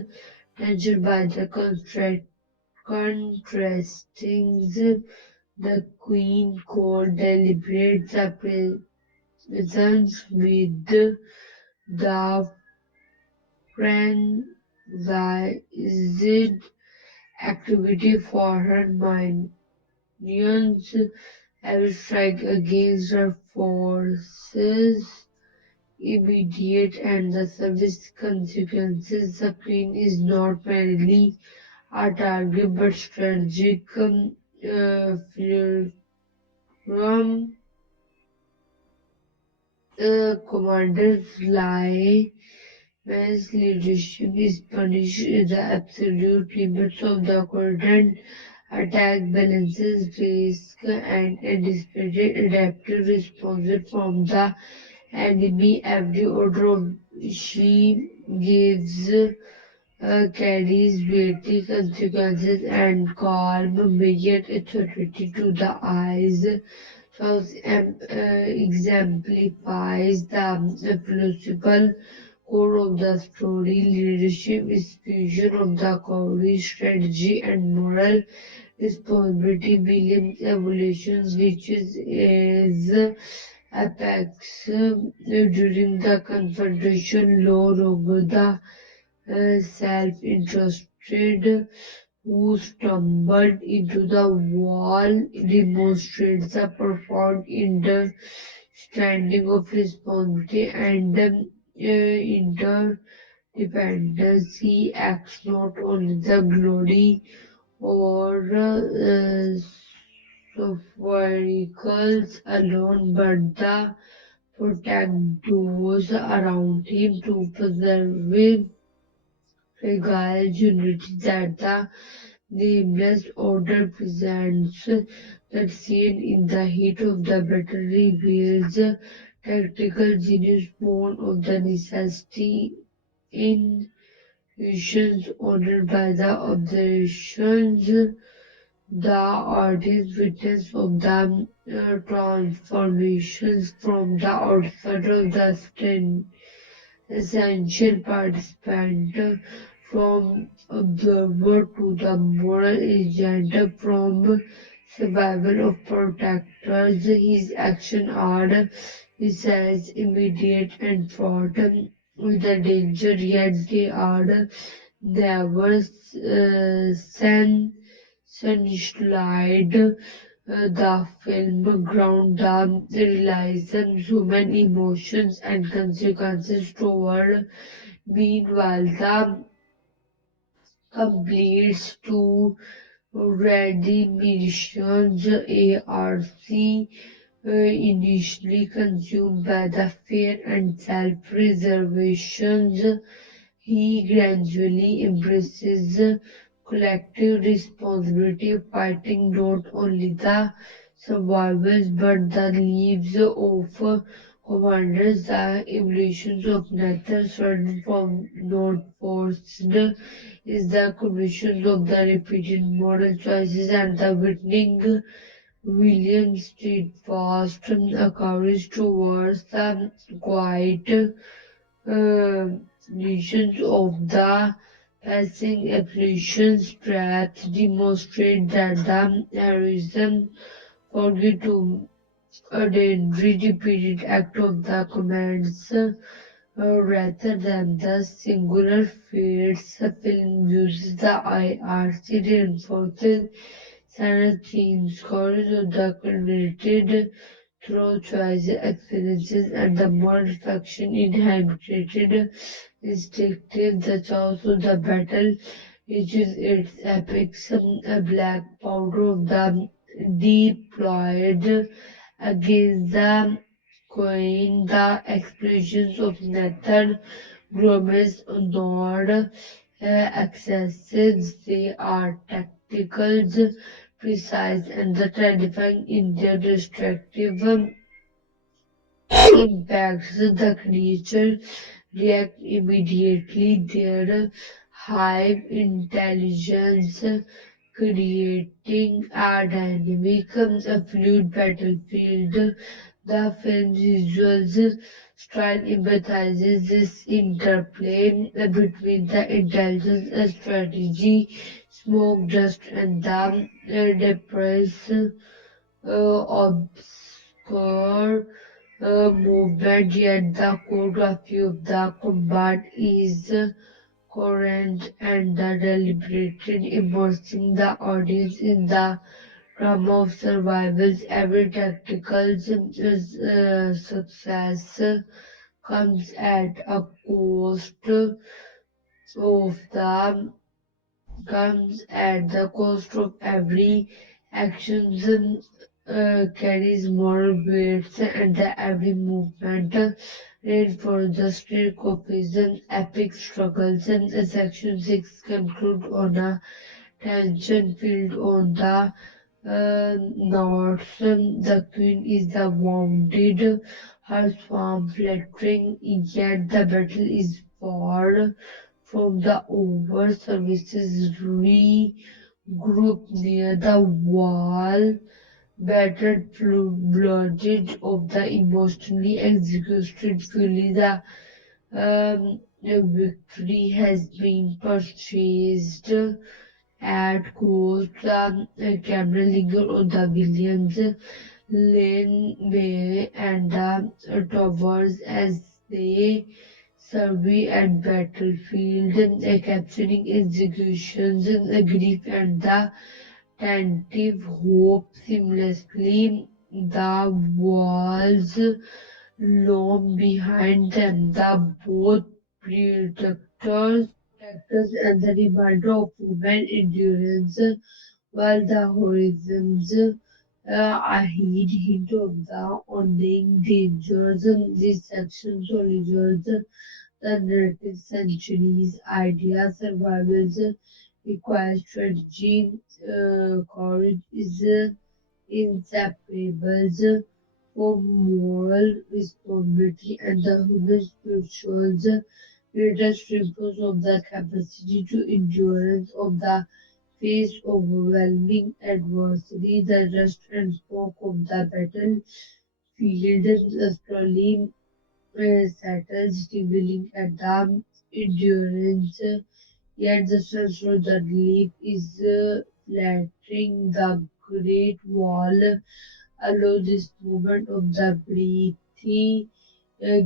tension by the contrasting the Queen Court deliberates the presence with the frenzied activity for her minions ever strike against her forces immediate and the service consequences. The Queen is not merely a target but strategic from commanders lie whose leadership is punished in the absolute limits of the current attack balances risk and anticipated adaptive responses from the enemy. Every order she gives carries weighty consequences and calm yet authority to the eyes. So exemplifies the philosophical core of the story. Leadership is fusion of the courage, strategy, and moral responsibility. William's evolution reaches its apex during the confrontation. No longer the self-interested who stumbled into the wall demonstrates a profound understanding of responsibility and interdependency. Acts not only the glory or sophisticals alone, but the protect those around him to preserve fragile unity that the nameless order presents. That scene in the heat of the battle reveals tactical genius born of the necessity in Visions honored by the observations, the audience witness of the transformations from the outside of the screen. Essential participant from observer to the moral agent from survival of protectors. His action are, he says, immediate and fraught with the danger, yet they are never sensationalized. The film ground the realism, human emotions and consequences toward. Meanwhile, the completes to ready missions ARC initially consumed by the fear and self-preservations, he gradually embraces collective responsibility, fighting not only the survivors but the lives of commanders. The evolutions of nature certain from not forced is the commission of the repeated moral choices and the witnessing William steadfast courage towards the quiet nations of the passing apparitions traps demonstrate that the heroism forget to a daily repeated act of the commands rather than the singular fates. The film uses the IRC reinforces Sarah themes, courage of the culminated through choice, experiences, and the moral reflection inhabited instinctive. The chaos of the battle reaches its apex. A black powder of the deployed against the coin, the explosions of Nether Gomez nor excesses. They are tactical, precise, and the terrifying in their destructive impacts. The creature react immediately. Their high intelligence creating a dynamic, a fluid battlefield. The film's visuals style empathizes this interplay between the intelligence and strategy, smoke, dust, and the depressed, obscure movement, yet the choreography of the combat is coherent and the deliberate, immersing the audience in the drama of survival. Every tactical success comes at a cost of the comes at the cost of every action carries moral weight and the every movement reinforces the street cohesion. Epic struggles and section 6 conclude on a tension filled on the north. The queen is the wounded, her swarm fluttering, yet the battle is far from the over. Services regroup near the wall, battered, blooded of the emotionally executed fully. The victory has been purchased at cost. The camera linger on the Williams Lane Bay and the towers as they survey at battlefield, capturing executions, the grief and the tentative hope seamlessly. The walls loom behind them, the both protectors and the reminder of human endurance, while the horizons ahead hint of the oncoming dangers. This section soldiers the narrative centuries idea survivals requires strategy, courage is inseparable for moral responsibility and the human spirituals greatest ripples of the capacity to endurance of the face overwhelming adversity, the rust and smoke of the battlefield slowly settles, revealing at the endurance. Yet the sense of the relief is flattering the great wall. Allow this movement of the breathing,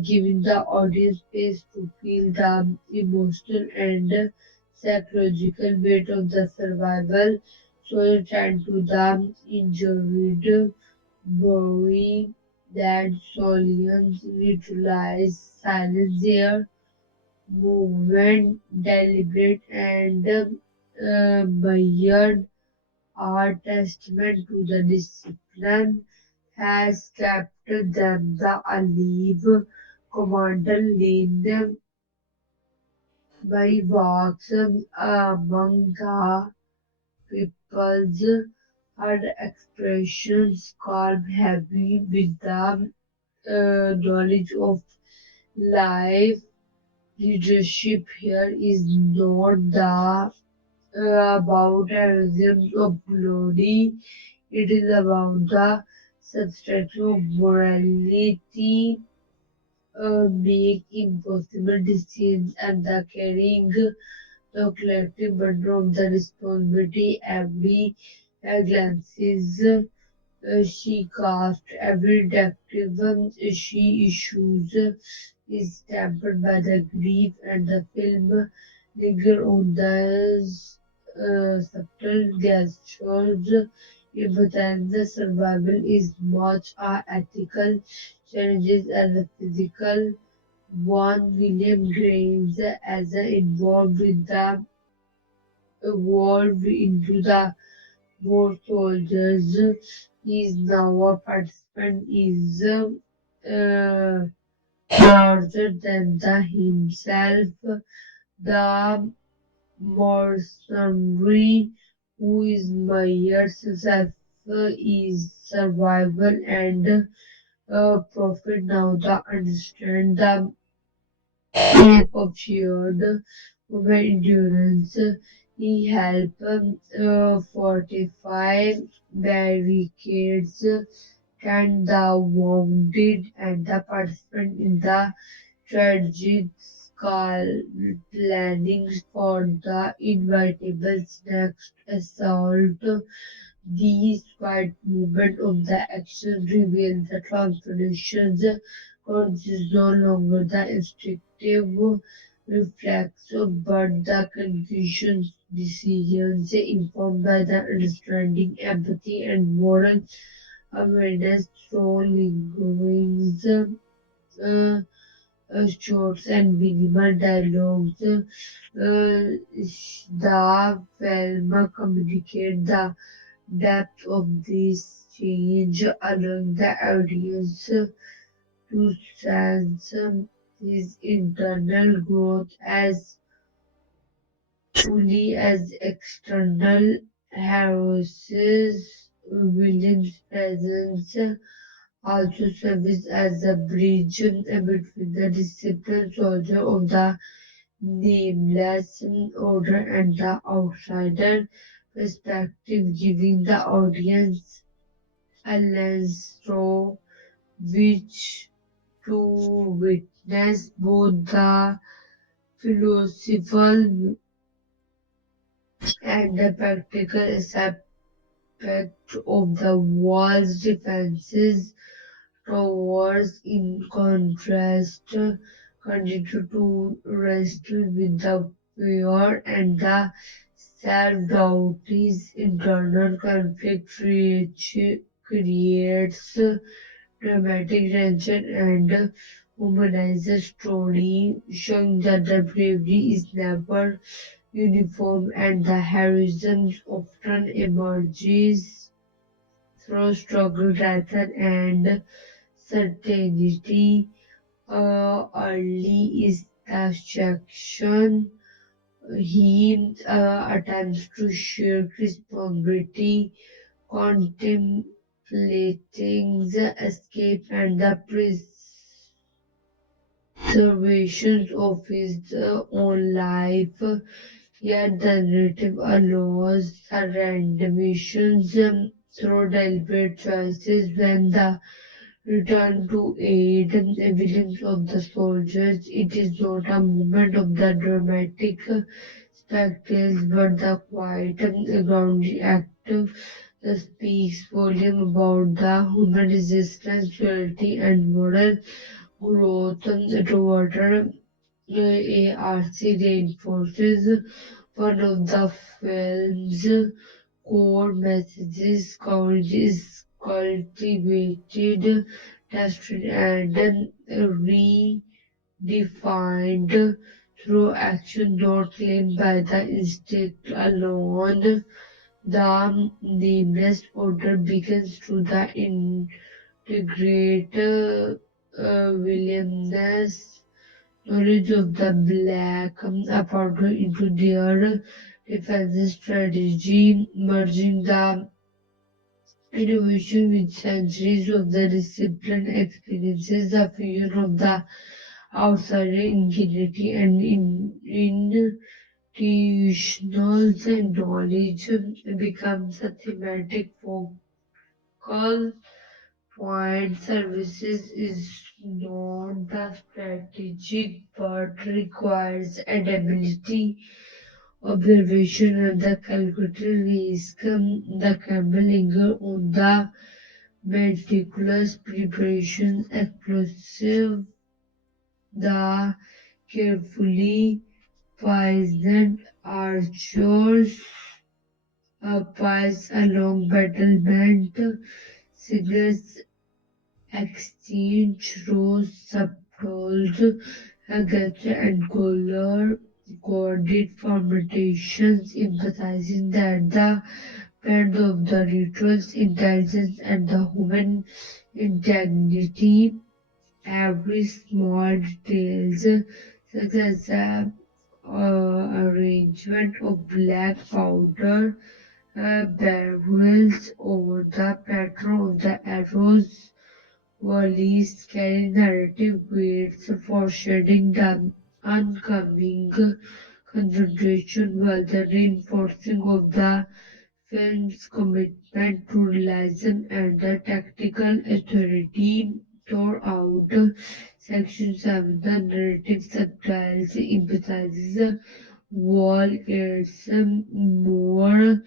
giving the audience space to feel the emotional and psychological weight of the survival. So return to the injured body that Solians utilize silence there, movement, deliberate and measured are testament to the discipline has kept them the alive. Commander leaned by walks among the peoples, her expressions calm, heavy with the knowledge of life. Leadership here is not the about heroism of glory. It is about the substratum of morality, make impossible decisions and the carrying the collective burden of the responsibility. Every glances she casts, every directive she issues is tempered by the grief and the film linger on the subtle gestures. Empathize the survival is much a ethical challenges as a physical one. William Graves as involved with the evolved into the war soldiers. He is now a participant is larger than the himself. The mercenary who is Mayer's success is survival and profit. Now the understand the ape of shared endurance. He helped fortify barricades, tend the wounded, and the participant in the tragic planning for the inevitable next assault. These quiet movement of the action reveal the transformations. Conscious no longer the instinctive reflex but the conclusions decisions informed by the understanding, empathy and moral awareness through lingerings. Shorts and minimal dialogues. The film communicate the depth of this change, allowing the audience to sense his internal growth as fully as external heroes. William's presence also serves as a bridge between the disciplined soldier of the nameless order and the outsider perspective, giving the audience a lens through which to witness both the philosophical and the practical aspect of the wall's defenses. Towers, in contrast, continue to wrestle with the fear and the self-doubt. This internal conflict creates dramatic tension and humanizes story, showing that the bravery is never uniform and the heroism often emerges through struggle rather and certainty. Early is the section. He attempts to share responsibility, contemplating the escape and the observations of his own life, yet the narrative allows a randomizations through deliberate choices when the return to aid and evidence of the soldiers. It is not a moment of the dramatic spectacles, but the quiet and grounded act that speaks volume about the human resistance, loyalty, and moral growth toward ARC reinforces one of the film's core messages. Courage is cultivated, tested, and redefined through action, not claimed by the instinct alone. The nameless order begins to the integrate willingness, knowledge of the black powder into their defensive strategy, merging the innovation with centuries of the discipline experiences, the fusion of the outsider integrity and institutional knowledge becomes a thematic focal point. Services is not the strategic but requires adaptability, observation, and the calculated risk. The camera linger on the meticulous preparation, explosive, the carefully poisoned archers, pies along battlement, signals exchange rows, subtold, against and color coded formulations, emphasizing that the blend of the rituals, intelligence, and the human integrity. Every small details, such as the arrangement of black powder barrels or the pattern of the arrows, volleys carry narrative weights, foreshadowing the oncoming confrontation, while the reinforcing of the film's commitment to realism and the tactical authority throughout Section 7. The narrative subtitles emphasizes wall it's more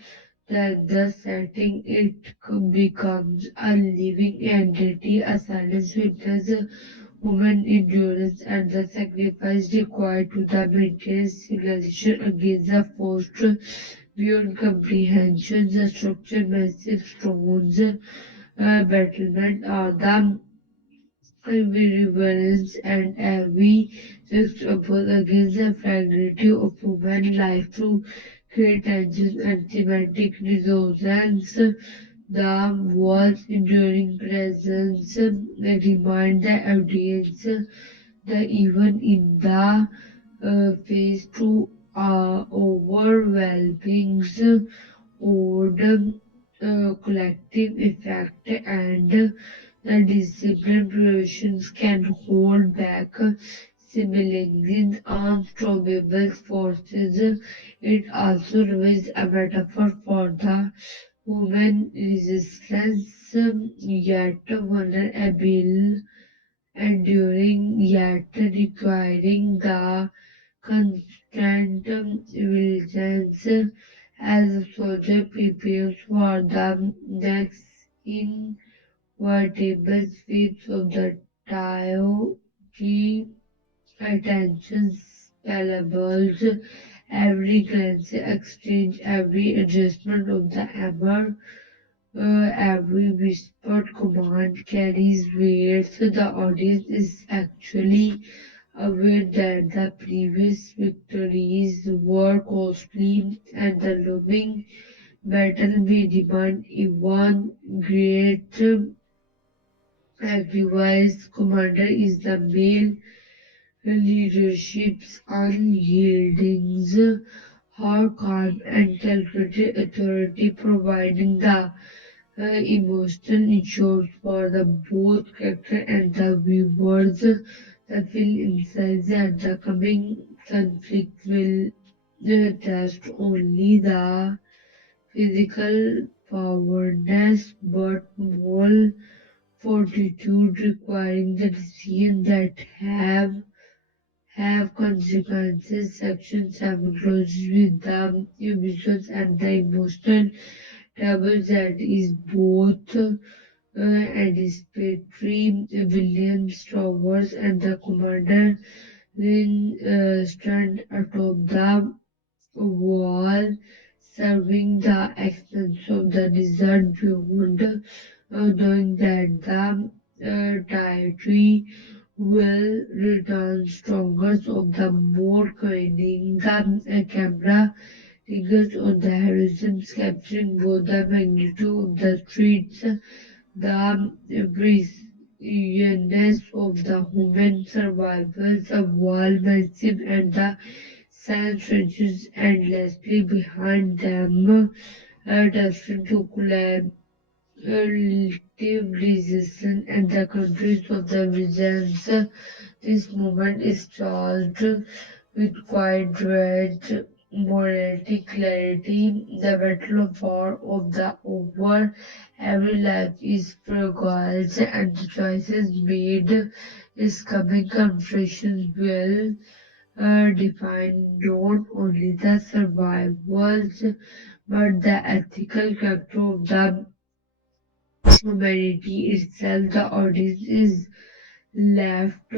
than the setting. It becomes a living entity, a silent witness, human endurance, and the sacrifice required to the maintain civilization against the forced beyond comprehension. The structure, massive stones, battlement are the reverence and we juxtapose against the fragility of human life to create tension and thematic resonance. The wall's enduring presence remind the audience that even in the face to overwhelming odor, collective effect, and the discipline provisions can hold back simulating unstoppable forces. It also reveals a metaphor for the human resistance, yet vulnerable, enduring, yet requiring the constant vigilance as a soldier prepares for the next inevitable sweeps of the tide. Attentions, parables, every glance exchange, every adjustment of the hammer, every whispered command carries weight, so the audience is actually aware that the previous victories were costly and the looming battle may demand even greater sacrifice. Commander is the male leadership's unyielding, her calm and calculated authority providing the emotional insurance for the both character and the viewers. The The film implies that the coming conflict will test only the physical powerness but moral fortitude, requiring the decision that have consequences. Section 7 closes with the visuals and the emotional trouble that is both anticipatory. Williams Towers and the commander then stand atop the wall, serving the expense of the desert beyond, knowing that the dietary will return stronger of the more cunning. The camera lingers on the horizon, capturing both the magnitude of the streets, the brilliance of the human survivors of wall massive and the sand stretches endlessly behind them, destined to collective resistance and the countries of the regions. This movement is charged with quiet dread, morality, clarity, the battle of war of the over. Every life is fragile, and the choices made is coming confrontations will define not only the survivals but the ethical character of the humanity itself. The audience is left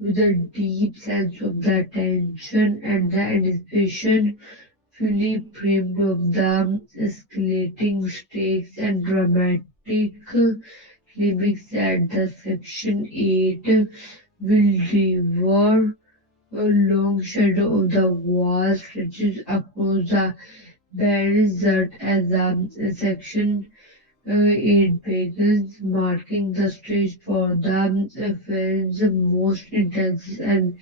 with a deep sense of the tension and the anticipation, fully primed of the escalating stakes and dramatic climax at the section 8 will devour a long shadow of the wall stretches across the bare desert as the section 8 begins, marking the stage for the film's most intense and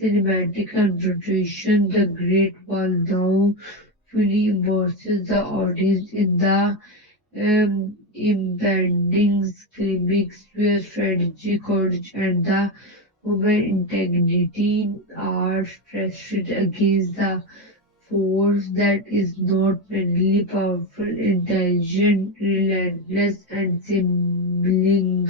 cinematic confrontation. The Great Wall now fully immerses the audience in the impending climax where strategy, courage, and the human integrity are stressed against the force that is not merely powerful, intelligent, relentless, and seeming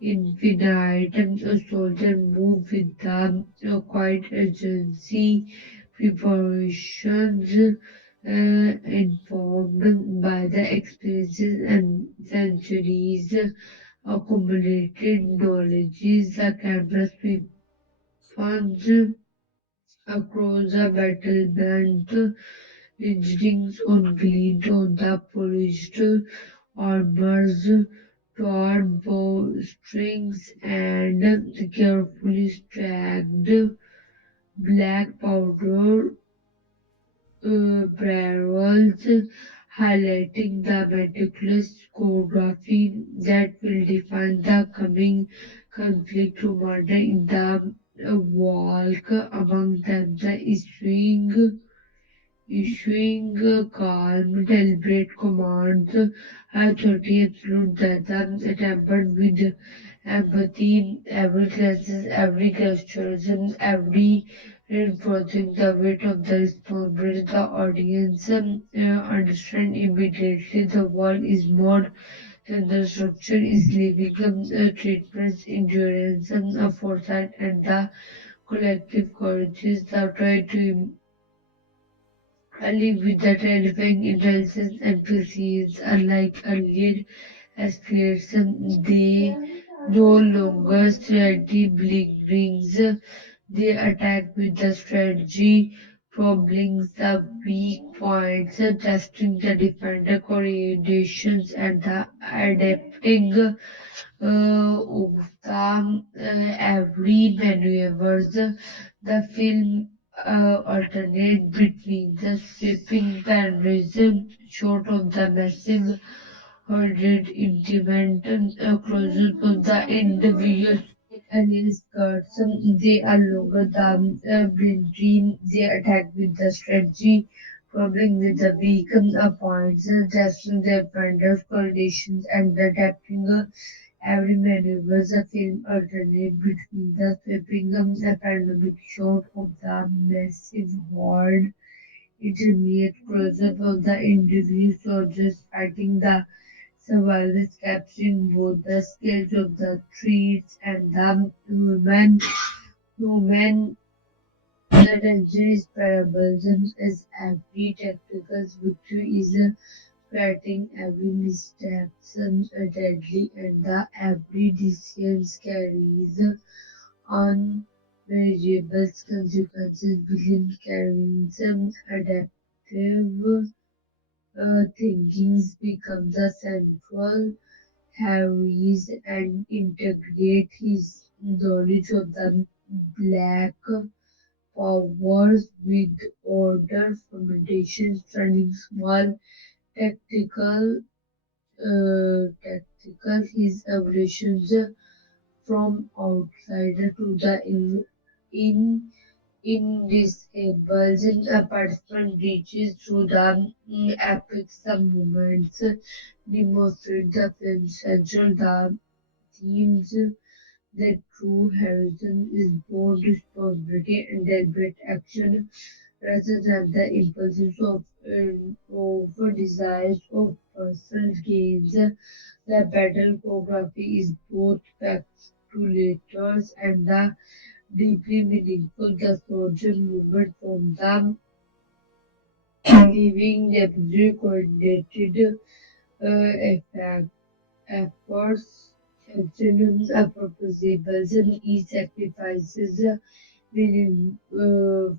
infinite. A soldier move with the quiet urgency, preparations informed by the experiences and centuries accumulated knowledges. The camera sweeps across the battlefield, lynchings on glint on the polished armors, torn bowstrings, and carefully stacked black powder barrels, highlighting the meticulous choreography that will define the coming conflict. Commander in the walk among them, the issuing calm, deliberate commands, authority absolute that are tempered with empathy, every glances, every gesture, and every reinforcing the weight of the responsibility. The audience understand immediately the wall is more than the structure is living treatments, endurance, foresight, and the collective courage is the try to live with the terrifying intelligence and precision. Unlike earlier escalation, they no longer strategy brings, they attack with the strategy, probing the weak points, testing the defender coordinations, and the adapting of every maneuvers. The film alternate between the sweeping panorama shot of the massive herded intimate close-up of the individual alien skirts. They are longer than dream. They attack with the strategy, probing with the weak points, testing their defenders' conditions and adapting Every maneuver the film alternate between the sweeping a panoramic shot of the massive horde, intermediate close-up of the individual soldiers fighting the survivors, capturing both the scales of the trees and the human attention is parallelism as every tactical victory is fighting every misstep seems deadly and the every decision carries unmanageable consequences. William Carrington's adaptive thinking becomes a central Harris and integrate his knowledge of the black powers with order fermentation, turning small tactical his evolutions from outsider to the indisabled participant reaches through the epic some moments demonstrate the film's central the themes that true heroism is both responsibility and deliberate action rather than the impulses of desires of personal gains. The battle choreography is both spectacular and the deeply meaningful. The soldier movement from the living debris coordinated effect efforts, children are purposeful, each sacrifices meaningful.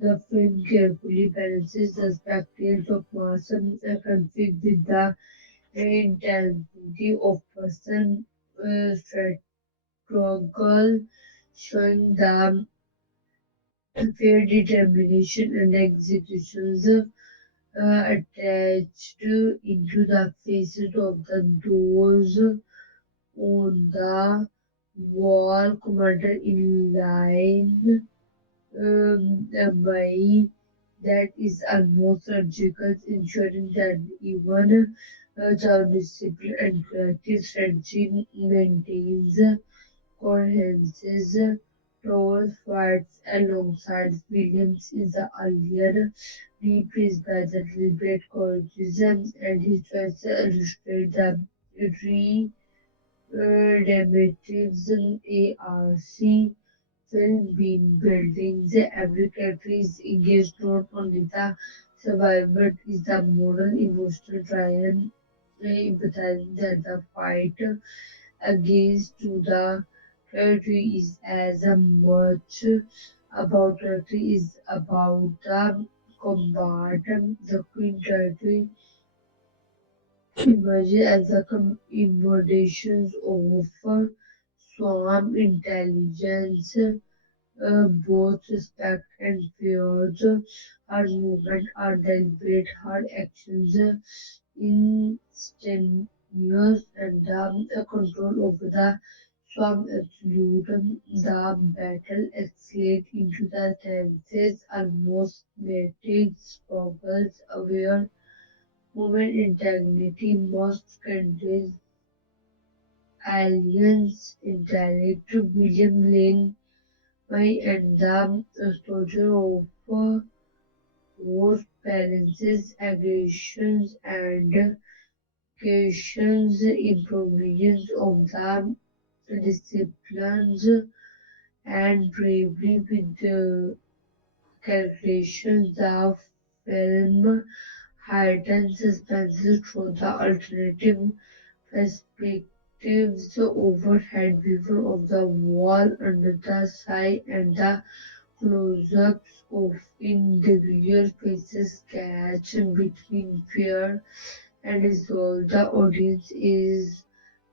The film carefully balances the spectacle of mass and conflict with the intensity of person struggle, showing the fair determination and executions attached into the faces of the doors on the wall. Commander in line by that is almost surgical, ensuring that even child discipline and collective strategy maintains coherence towards fights alongside Williams in the earlier reprise by the deliberate courtesan and his choice illustrate the redemptivism ARC film being building. Every character is engaged not only the survivor but is the moral emotional triumph, empathizing that the fight against to the territory is as much about territory is about the combat. The Queen territory emerges as a embodiment of swarm intelligence, both respect and fear. Her movement are deliberate, her actions instantaneous, and the control over the swarm absolute. The battle escalates into the tenses, almost matrix struggles, where women integrity must convince aliens intellect. William Lane by and the soldier of war balances aggressions and questions improvisations of the disciplines and bravery with the calculations. The film heightens suspense through the alternative perspectives, overhead view of the wall under the sky and the close-ups of individual faces catch between fear and resolve. The audience is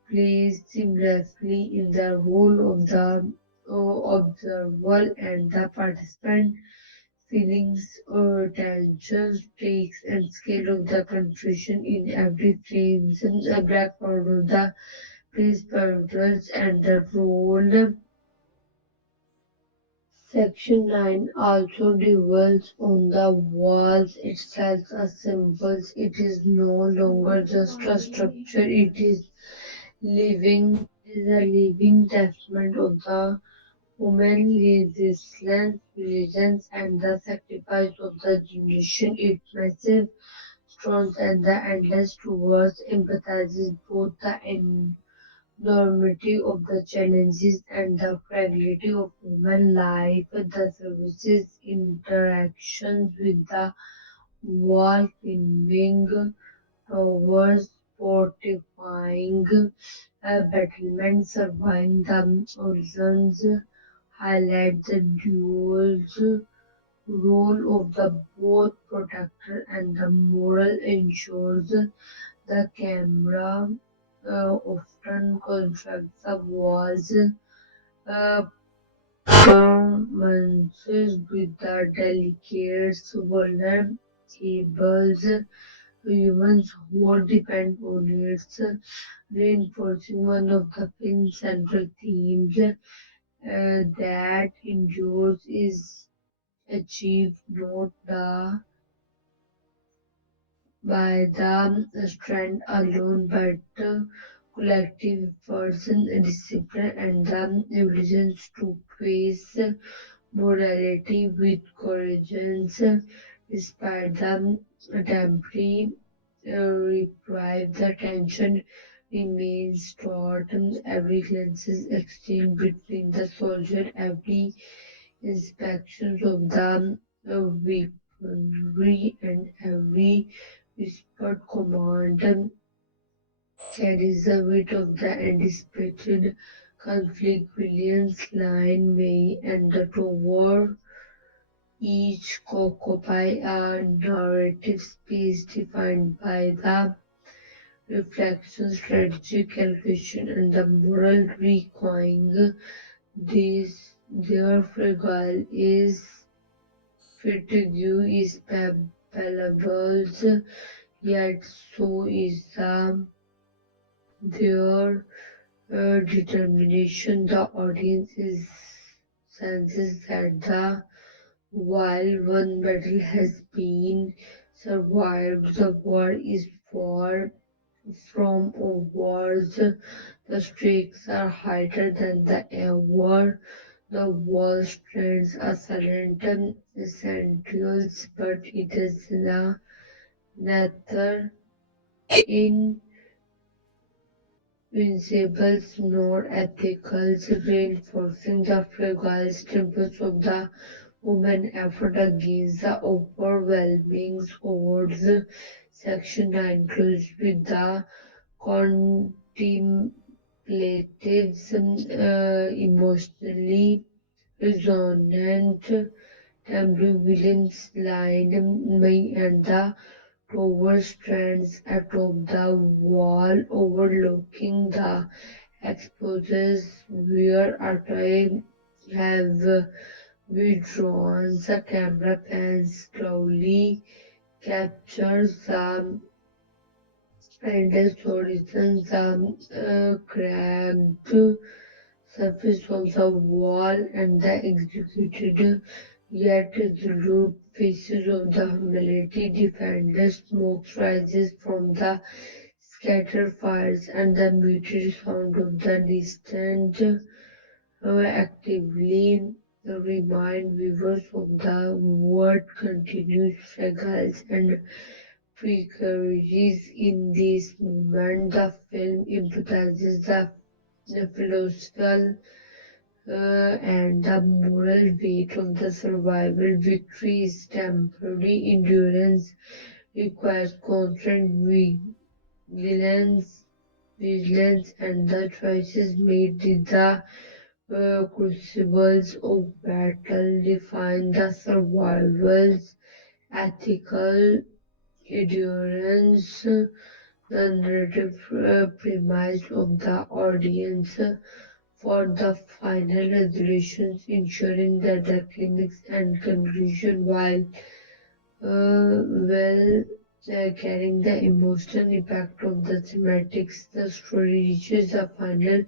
placed seamlessly in the role of the observer and the participant, feelings, tension, stakes, and scale of the confusion in every frame. A background of the place parameters and the role. Section 9 also dwells on the walls itself as symbols. It is no longer just a structure, it is living is a living testament of the human resilience, resilience and the sacrifice of the generation. Its massive strength and the endless towards empathizes both the enormity of the challenges and the fragility of human life. The services interactions with the wall wing towers fortifying battlements surviving the origins highlight the dual role of the both protector and the moral ensures the camera often constructs the walls uh, performances with the delicate vulnerables humans who depend on it, reinforcing one of the film's central themes that endures is achieved not by the strength alone but collective efforts, discipline, and the diligence to face morality with courage. Despite the temporary reprieve, the tension remains taut. Every glance is exchanged between the soldier, every inspection of the weaponry, and every whispered command carries the weight of the anticipated conflict. Williams' line May and the tower each occupy a narrative space defined by the reflection, strategy, calculation, and the moral reckoning. This their fragile is fatigue is palpable, yet so is their determination. The audience is senses that while one battle has been survived, the war is far from over. The stakes are higher than the ever. The wall stands a silent essentials, but it is neither invincible nor ethical, reinforcing the fragile strength of the human effort against the overwhelming odds. Section 9 closes with the contemplatives, emotionally resonant Tambry Williams line May and the tower stands atop the wall overlooking the exposes where Artois have withdrawn. The camera pans slowly captures the endless horizon, the cracked surface of the wall, and the executed yet resolute faces of the humility defenders. Smoke rises from the scattered fires, and the muted sound of the distant actively remind viewers of the world continues struggles and precarious in this moment. The film empathizes the philosophical and the moral weight of the survival. Victory is temporary, endurance requires constant vigilance, vigilance, and the choices made in the crucibles of battle define the survival's ethical endurance. The narrative premise of the audience for the final resolutions, ensuring that the climax and conclusion, while well carrying the emotional impact of the thematics, the story reaches a final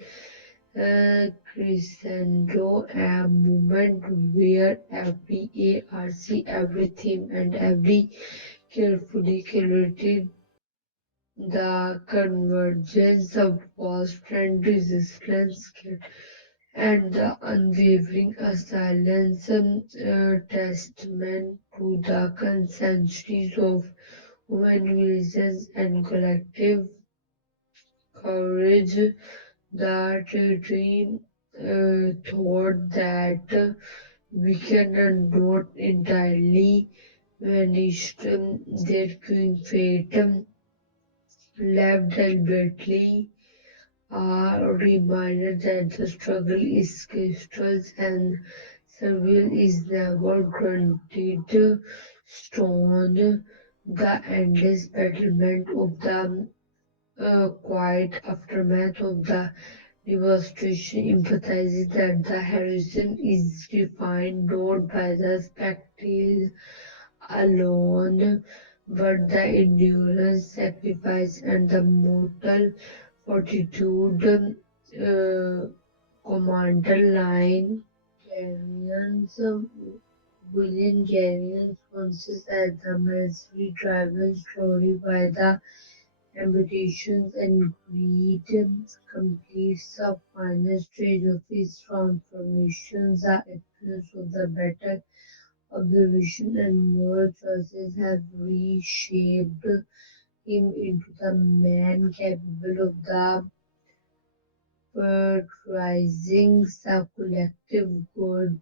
crescendo, a moment where every ARC, every theme, and every carefully curated the convergence of cost and resistance and the unwavering silence, testament to the consensus of human reasons and collective courage. The dream thought that we cannot not entirely vanished, their queen fate left deliberately a reminder that the struggle is crystal and survival is never granted stone. The endless battlement of the quiet aftermath of the devastation emphasizes that the heroism is defined not by the spectacle alone, but the endurance, sacrifice, and the mortal fortitude. Commander Line Carrions, William Carrions consists as the misery-driven story by the ambitions and greed completes the final stage of his transformation. The experience of the battle, observation, and moral choices have reshaped him into the man capable of the prioritizing the collective good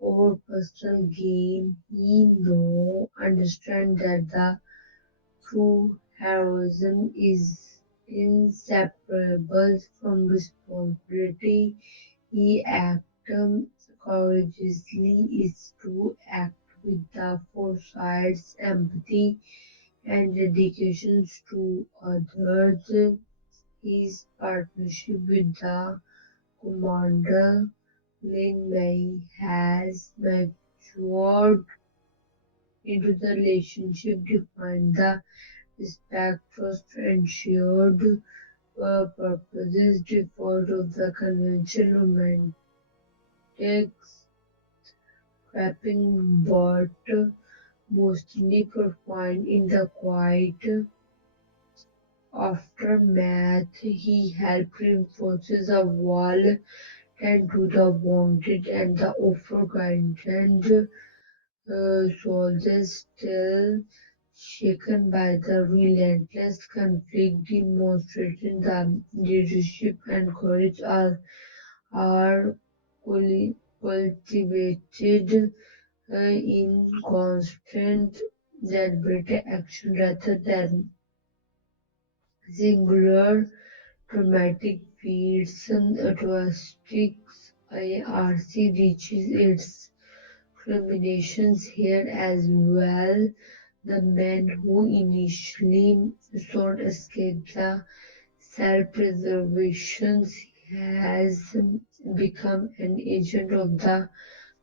over personal gain. He now understands that the true heroism is inseparable from responsibility. He acts courageously is to act with the foresight, empathy, and dedications to others. His partnership with the commander Lin Mei has matured into the relationship defined the respect, trust, and shared purposes default of the conventional romantic trapping but mostly profound in the quiet aftermath. He helped reinforces a wall and to the wounded and the offer guidance. Soldiers still shaken by the relentless conflict demonstrating the leadership and courage are cultivated in constant deliberate action rather than singular dramatic feats. Acrobatics IRC reaches its culminations here as well. The man who initially sought escape the self-preservation has become an agent of the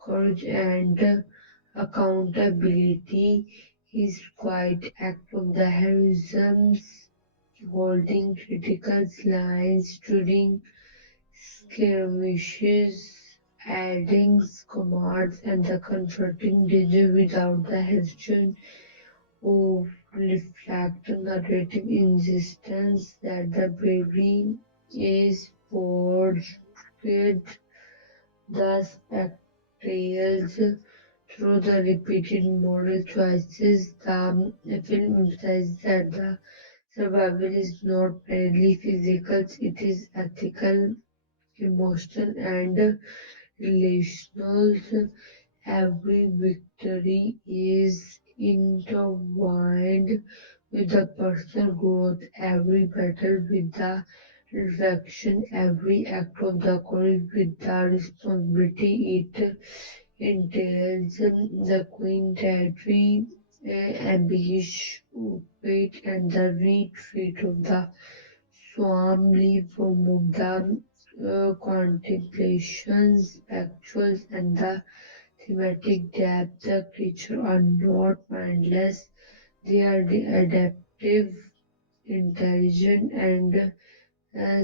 courage and accountability. His quiet act of the heroism, holding critical lines during skirmishes, adding commands, and the confronting danger without the hesitation of reflect the narrative insistence that the bravery is portrayed the spectacles through the repeated moral choices. The film emphasizes that the survival is not merely physical, it is ethical, emotional, and relational. Every victory is intertwined with the personal growth, every battle with the reflection, every act of the courage with the responsibility it entails. The Queen Territory, ambush, fate, and the retreat of the swarm leave from of the contemplations, spectrals, and the thematic depth. The creatures are not mindless, they are adaptive, intelligent, and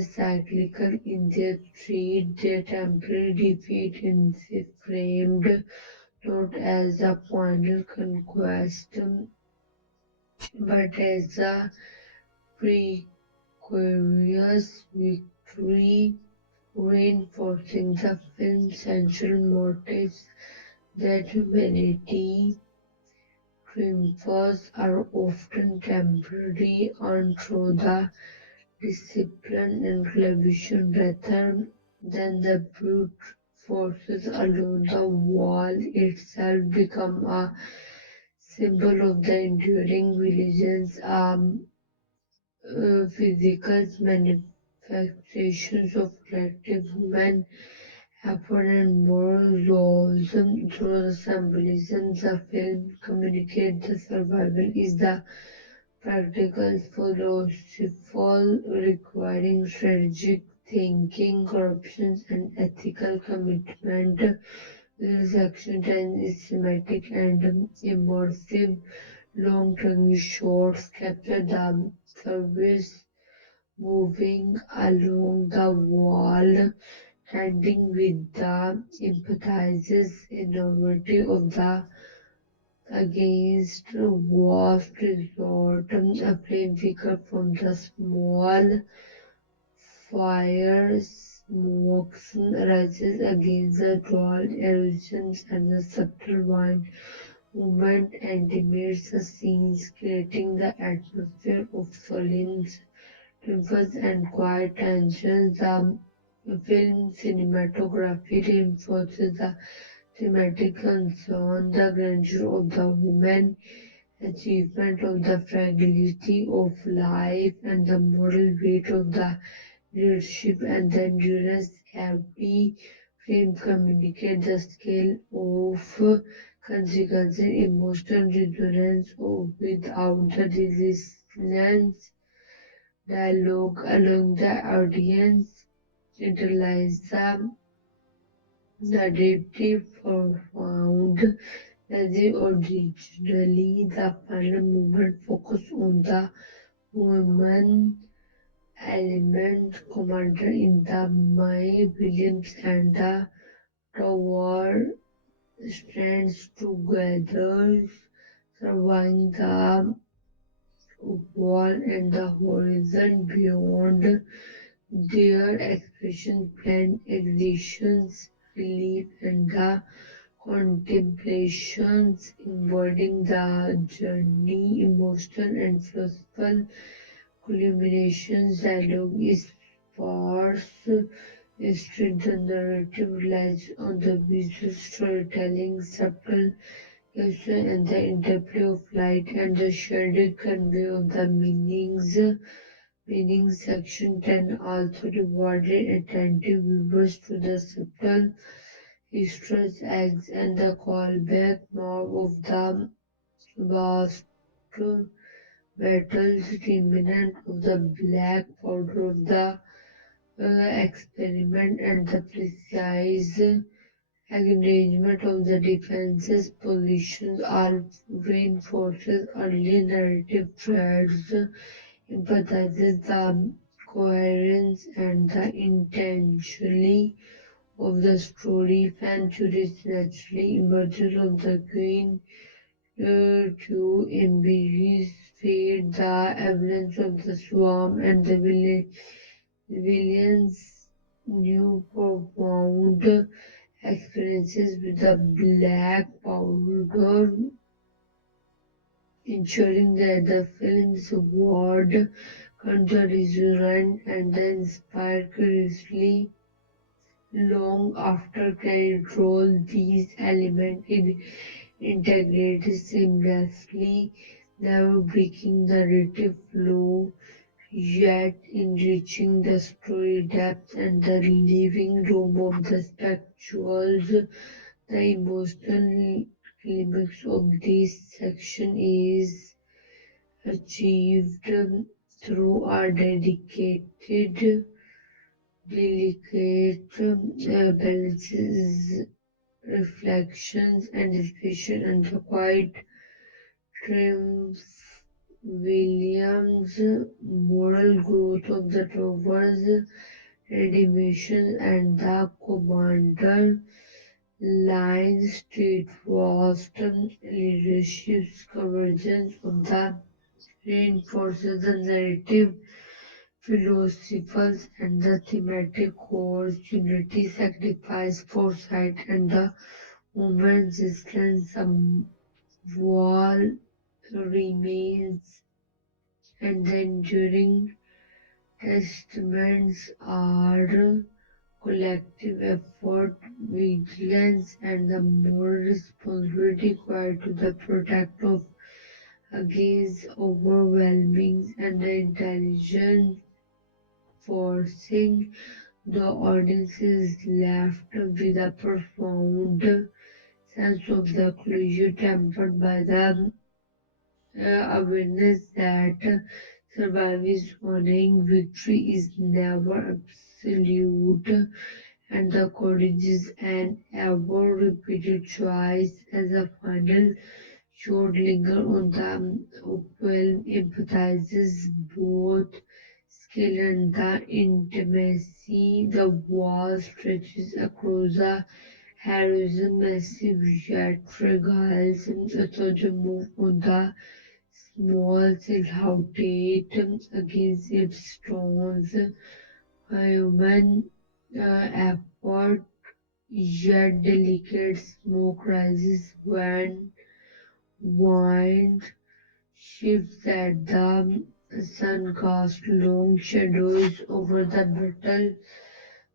cyclical in their threat. Their temporary defeat is framed not as a final conquest but as a precarious victory, reinforcing the film's central motifs that humanity triumphs are often temporary and through the discipline and collaboration rather than the brute forces alone. The wall itself become a symbol of the enduring religions, physical manifestations of collective human effort and moral resolve. Through the symbolism, the film communicates the survival is the practical, philosophical, requiring strategic thinking, corruption, and ethical commitment. This action is thematic and immersive. Long-term shots capture the service moving along the wall, ending with the empathizes enormity of the against vast resort, a flame flicker from the small fire smoke rises against the tall erosions and the subtle wind movement animates the scenes, creating the atmosphere of solemn triumphs and quiet tensions. The film cinematography reinforces the thematic concern, the grandeur of the woman, achievement of the fragility of life, and the moral weight of the leadership and the endurance. Every frame communicates the scale of consequences, emotional resonance without the resistance dialogue along the audience internalize the narrative profound as originally the final movement focused on the woman element commander in the May Williams and the tower stands together surveying the wall and the horizon beyond. Their expression blend exertions, relief, and the contemplations, embodying the journey, emotional and philosophical culminations. Dialogue is sparse. Instead, the narrative relies on the visual storytelling, subtle gesture, and the interplay of light and the shadow convey of the meanings. Meaning section 10 also rewarded attentive viewers to the subtle Easter eggs and the callback more of the vast battles remnant of the black powder of the experiment and the precise engagement of the defense's positions all reinforces early narrative threads, emphasizes the coherence and the intentionality of the story. Fan tourists naturally emerges of the queen to embodies fate, the evidence of the swarm and the villains new profound experiences with the black powder, ensuring that the film's word counter resonant and then inspire curiously long after credit roll. These elements integrate seamlessly, never breaking the narrative flow, yet enriching the story depth and the living room of the spectacles. The emotional climax of this section is achieved through a dedicated, delicate balances, reflections, and expression and the quiet triumph. Williams' moral growth of the Rovers, redemption, and the commander lines street vast leadership's convergence of the reinforces the narrative, philosophers, and the thematic cores. Unity, sacrifice, foresight, and the woman's resistance. The wall remains, and the enduring testaments are collective effort, vigilance, and the moral responsibility required to the protect of against overwhelming and the intelligence forcing the audience is left with a profound sense of the closure tempered by the awareness that survivors honoring victory is never absolute and the courage is an ever repeated choice as a final short linger on the film empathizes both skill and the intimacy. The wall stretches across the heroism, massive yet fragile, so the move on the small silhouette against its stones. A human effort yet delicate smoke rises when wind shifts at the sun casts long shadows over the battle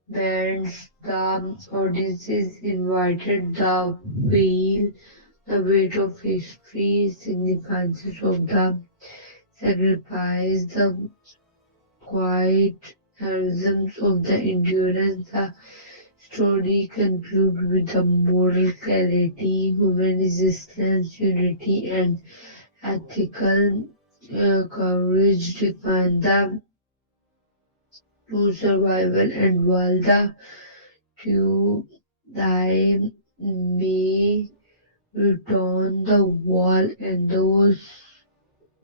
bands. The audience is invited the veil, the weight of history, significances of the sacrifice, the quiet heroisms of the endurance. The story concludes with the moral clarity, human resistance, unity, and ethical courage define the true survival. And while the two thy may return the wall, and those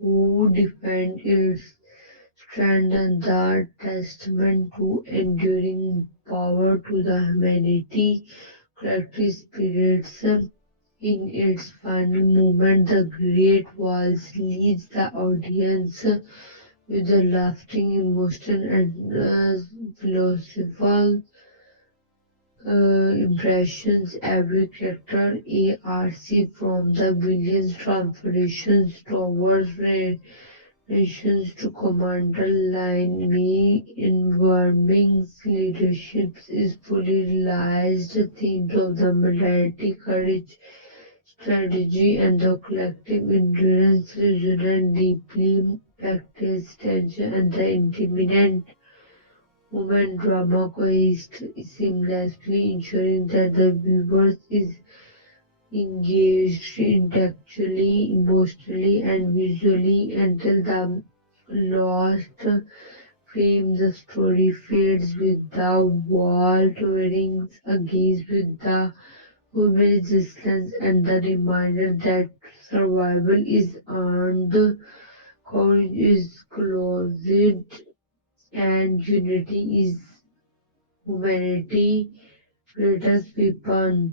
who defend its strengthen the testament to enduring power to the humanity collective spirits. In its final moment, the Great Waltz leads the audience with a lasting emotion and philosophical impressions. Every character ARC from the Williams transformations towards nations to commander line me involving leadership is fully realized. The themes of the militarity, courage, strategy, and the collective endurance resonate deeply. Practice, tension, and the intimate human drama coexist seamlessly, ensuring that the viewer is engaged intellectually, emotionally, and visually until the last frame. The story fades with the wall towering against with the human resistance and the reminder that survival is earned, courage is closed, and unity is humanity greatest weapon.